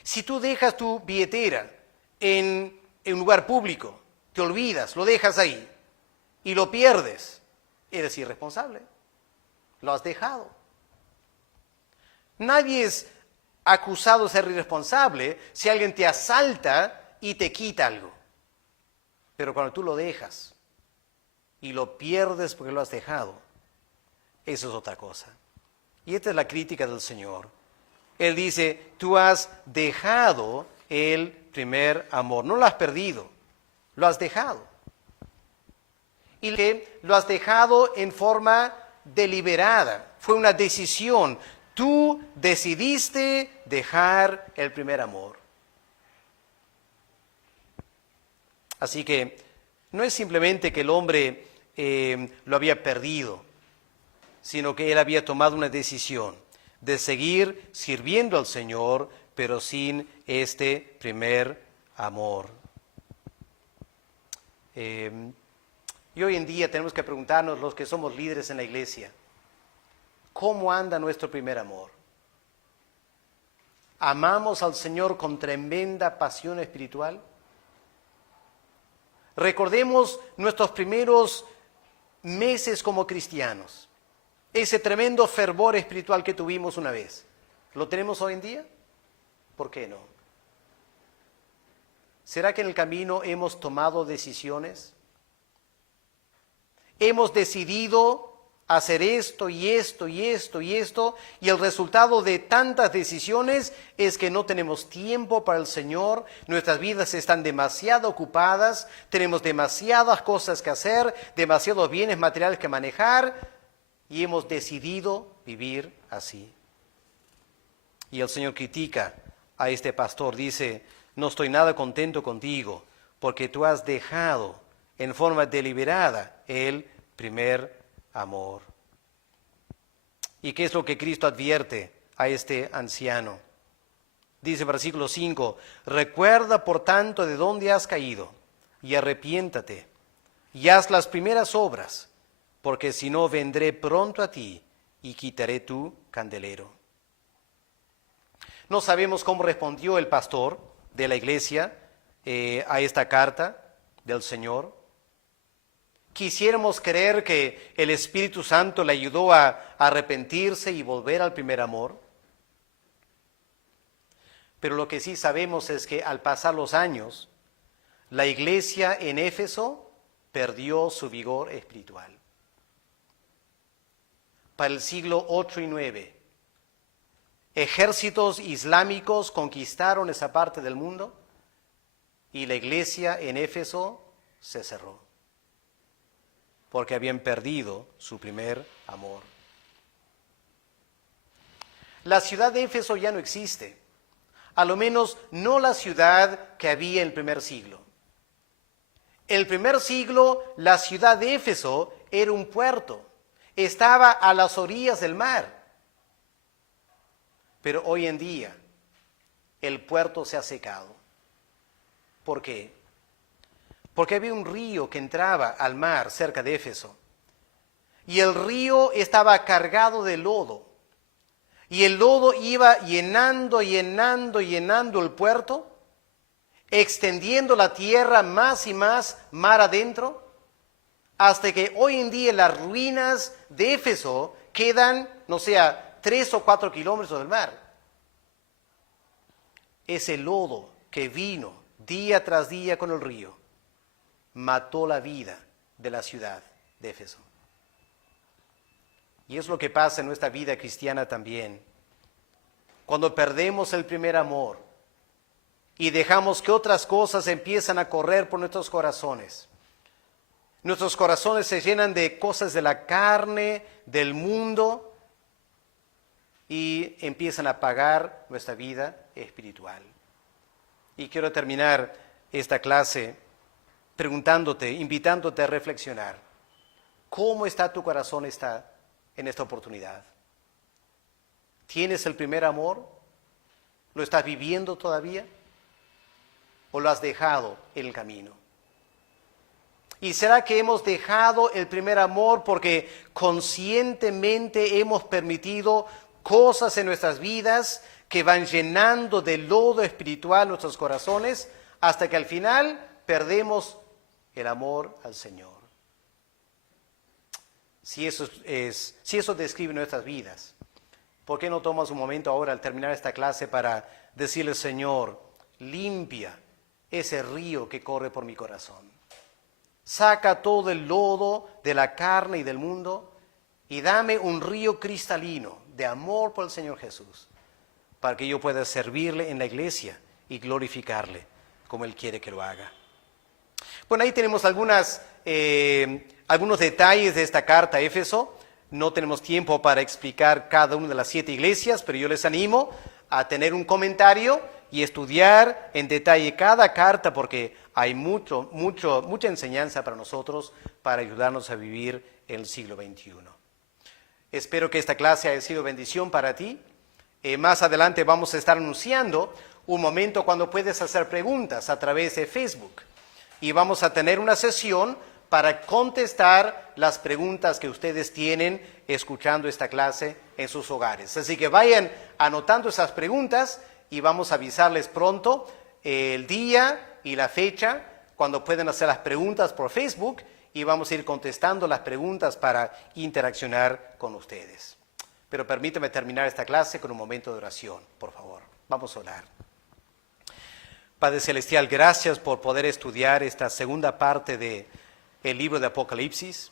Si tú dejas tu billetera en un lugar público, te olvidas, lo dejas ahí y lo pierdes, eres irresponsable. Lo has dejado. Nadie es acusado de ser irresponsable si alguien te asalta y te quita algo. Pero cuando tú lo dejas y lo pierdes porque lo has dejado, eso es otra cosa. Y esta es la crítica del Señor. Él dice, tú has dejado el primer amor. No lo has perdido, lo has dejado. Y que lo has dejado en forma deliberada. Fue una decisión. Tú decidiste dejar el primer amor. Así que no es simplemente que el hombre lo había perdido, sino que él había tomado una decisión de seguir sirviendo al Señor, pero sin este primer amor. Y hoy en día tenemos que preguntarnos, los que somos líderes en la iglesia, ¿cómo anda nuestro primer amor? ¿Amamos al Señor con tremenda pasión espiritual? Recordemos nuestros primeros meses como cristianos, ese tremendo fervor espiritual que tuvimos una vez. ¿Lo tenemos hoy en día? ¿Por qué no? ¿Será que en el camino hemos tomado decisiones? Hemos decidido hacer esto y esto y esto y esto, y el resultado de tantas decisiones es que no tenemos tiempo para el Señor, nuestras vidas están demasiado ocupadas, tenemos demasiadas cosas que hacer, demasiados bienes materiales que manejar, y hemos decidido vivir así. Y el Señor critica a este pastor, dice, no estoy nada contento contigo, porque tú has dejado en forma deliberada el primer amor. ¿Y qué es lo que Cristo advierte a este anciano? Dice versículo 5, recuerda por tanto de dónde has caído y arrepiéntate y haz las primeras obras, porque si no vendré pronto a ti y quitaré tu candelero. No sabemos cómo respondió el pastor de la iglesia a esta carta del Señor. Quisiéramos creer que el Espíritu Santo le ayudó a arrepentirse y volver al primer amor. Pero lo que sí sabemos es que al pasar los años, la iglesia en Éfeso perdió su vigor espiritual. Para el siglo 8 y 9, ejércitos islámicos conquistaron esa parte del mundo y la iglesia en Éfeso se cerró, porque habían perdido su primer amor. La ciudad de Éfeso ya no existe, a lo menos no la ciudad que había en el primer siglo. En el primer siglo, la ciudad de Éfeso era un puerto, estaba a las orillas del mar. Pero hoy en día, el puerto se ha secado. ¿Por qué? Porque había un río que entraba al mar cerca de Éfeso. Y el río estaba cargado de lodo. Y el lodo iba llenando el puerto, extendiendo la tierra más y más mar adentro, hasta que hoy en día las ruinas de Éfeso quedan, no sé, a 3 o 4 kilómetros del mar. Ese lodo que vino día tras día con el río mató la vida de la ciudad de Éfeso. Y es lo que pasa en nuestra vida cristiana también. Cuando perdemos el primer amor y dejamos que otras cosas empiezan a correr por nuestros corazones. Nuestros corazones se llenan de cosas de la carne, del mundo, y empiezan a apagar nuestra vida espiritual. Y quiero terminar esta clase preguntándote, invitándote a reflexionar. ¿Cómo está tu corazón en esta oportunidad? ¿Tienes el primer amor? ¿Lo estás viviendo todavía? ¿O lo has dejado en el camino? ¿Y será que hemos dejado el primer amor porque conscientemente hemos permitido cosas en nuestras vidas que van llenando de lodo espiritual nuestros corazones hasta que al final perdemos el amor al Señor? Si eso describe nuestras vidas, ¿por qué no tomas un momento ahora al terminar esta clase para decirle, Señor, limpia ese río que corre por mi corazón? Saca todo el lodo de la carne y del mundo y dame un río cristalino de amor por el Señor Jesús, para que yo pueda servirle en la iglesia y glorificarle como Él quiere que lo haga. Bueno, ahí tenemos algunos detalles de esta carta a Éfeso. No tenemos tiempo para explicar cada una de las 7 iglesias, pero yo les animo a tener un comentario y estudiar en detalle cada carta, porque hay mucha enseñanza para nosotros para ayudarnos a vivir en el siglo XXI. Espero que esta clase haya sido bendición para ti. Más adelante vamos a estar anunciando un momento cuando puedes hacer preguntas a través de Facebook. Y vamos a tener una sesión para contestar las preguntas que ustedes tienen escuchando esta clase en sus hogares. Así que vayan anotando esas preguntas y vamos a avisarles pronto el día y la fecha cuando pueden hacer las preguntas por Facebook, y vamos a ir contestando las preguntas para interaccionar con ustedes. Pero permíteme terminar esta clase con un momento de oración, por favor. Vamos a orar. Padre Celestial, gracias por poder estudiar esta segunda parte del libro de Apocalipsis,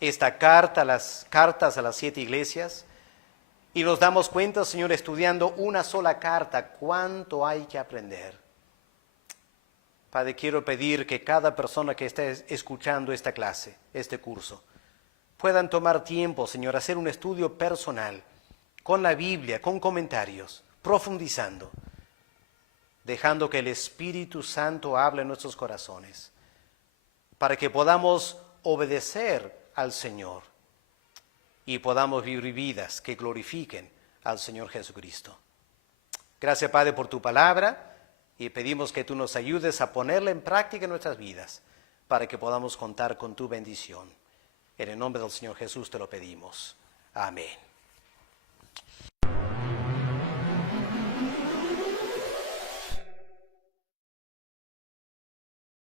esta carta, las cartas a las 7 iglesias, y nos damos cuenta, Señor, estudiando una sola carta, cuánto hay que aprender. Padre, quiero pedir que cada persona que esté escuchando esta clase, este curso, puedan tomar tiempo, Señor, hacer un estudio personal, con la Biblia, con comentarios, profundizando, dejando que el Espíritu Santo hable en nuestros corazones, para que podamos obedecer al Señor y podamos vivir vidas que glorifiquen al Señor Jesucristo. Gracias, Padre, por tu palabra, y pedimos que tú nos ayudes a ponerla en práctica en nuestras vidas para que podamos contar con tu bendición. En el nombre del Señor Jesús te lo pedimos. Amén.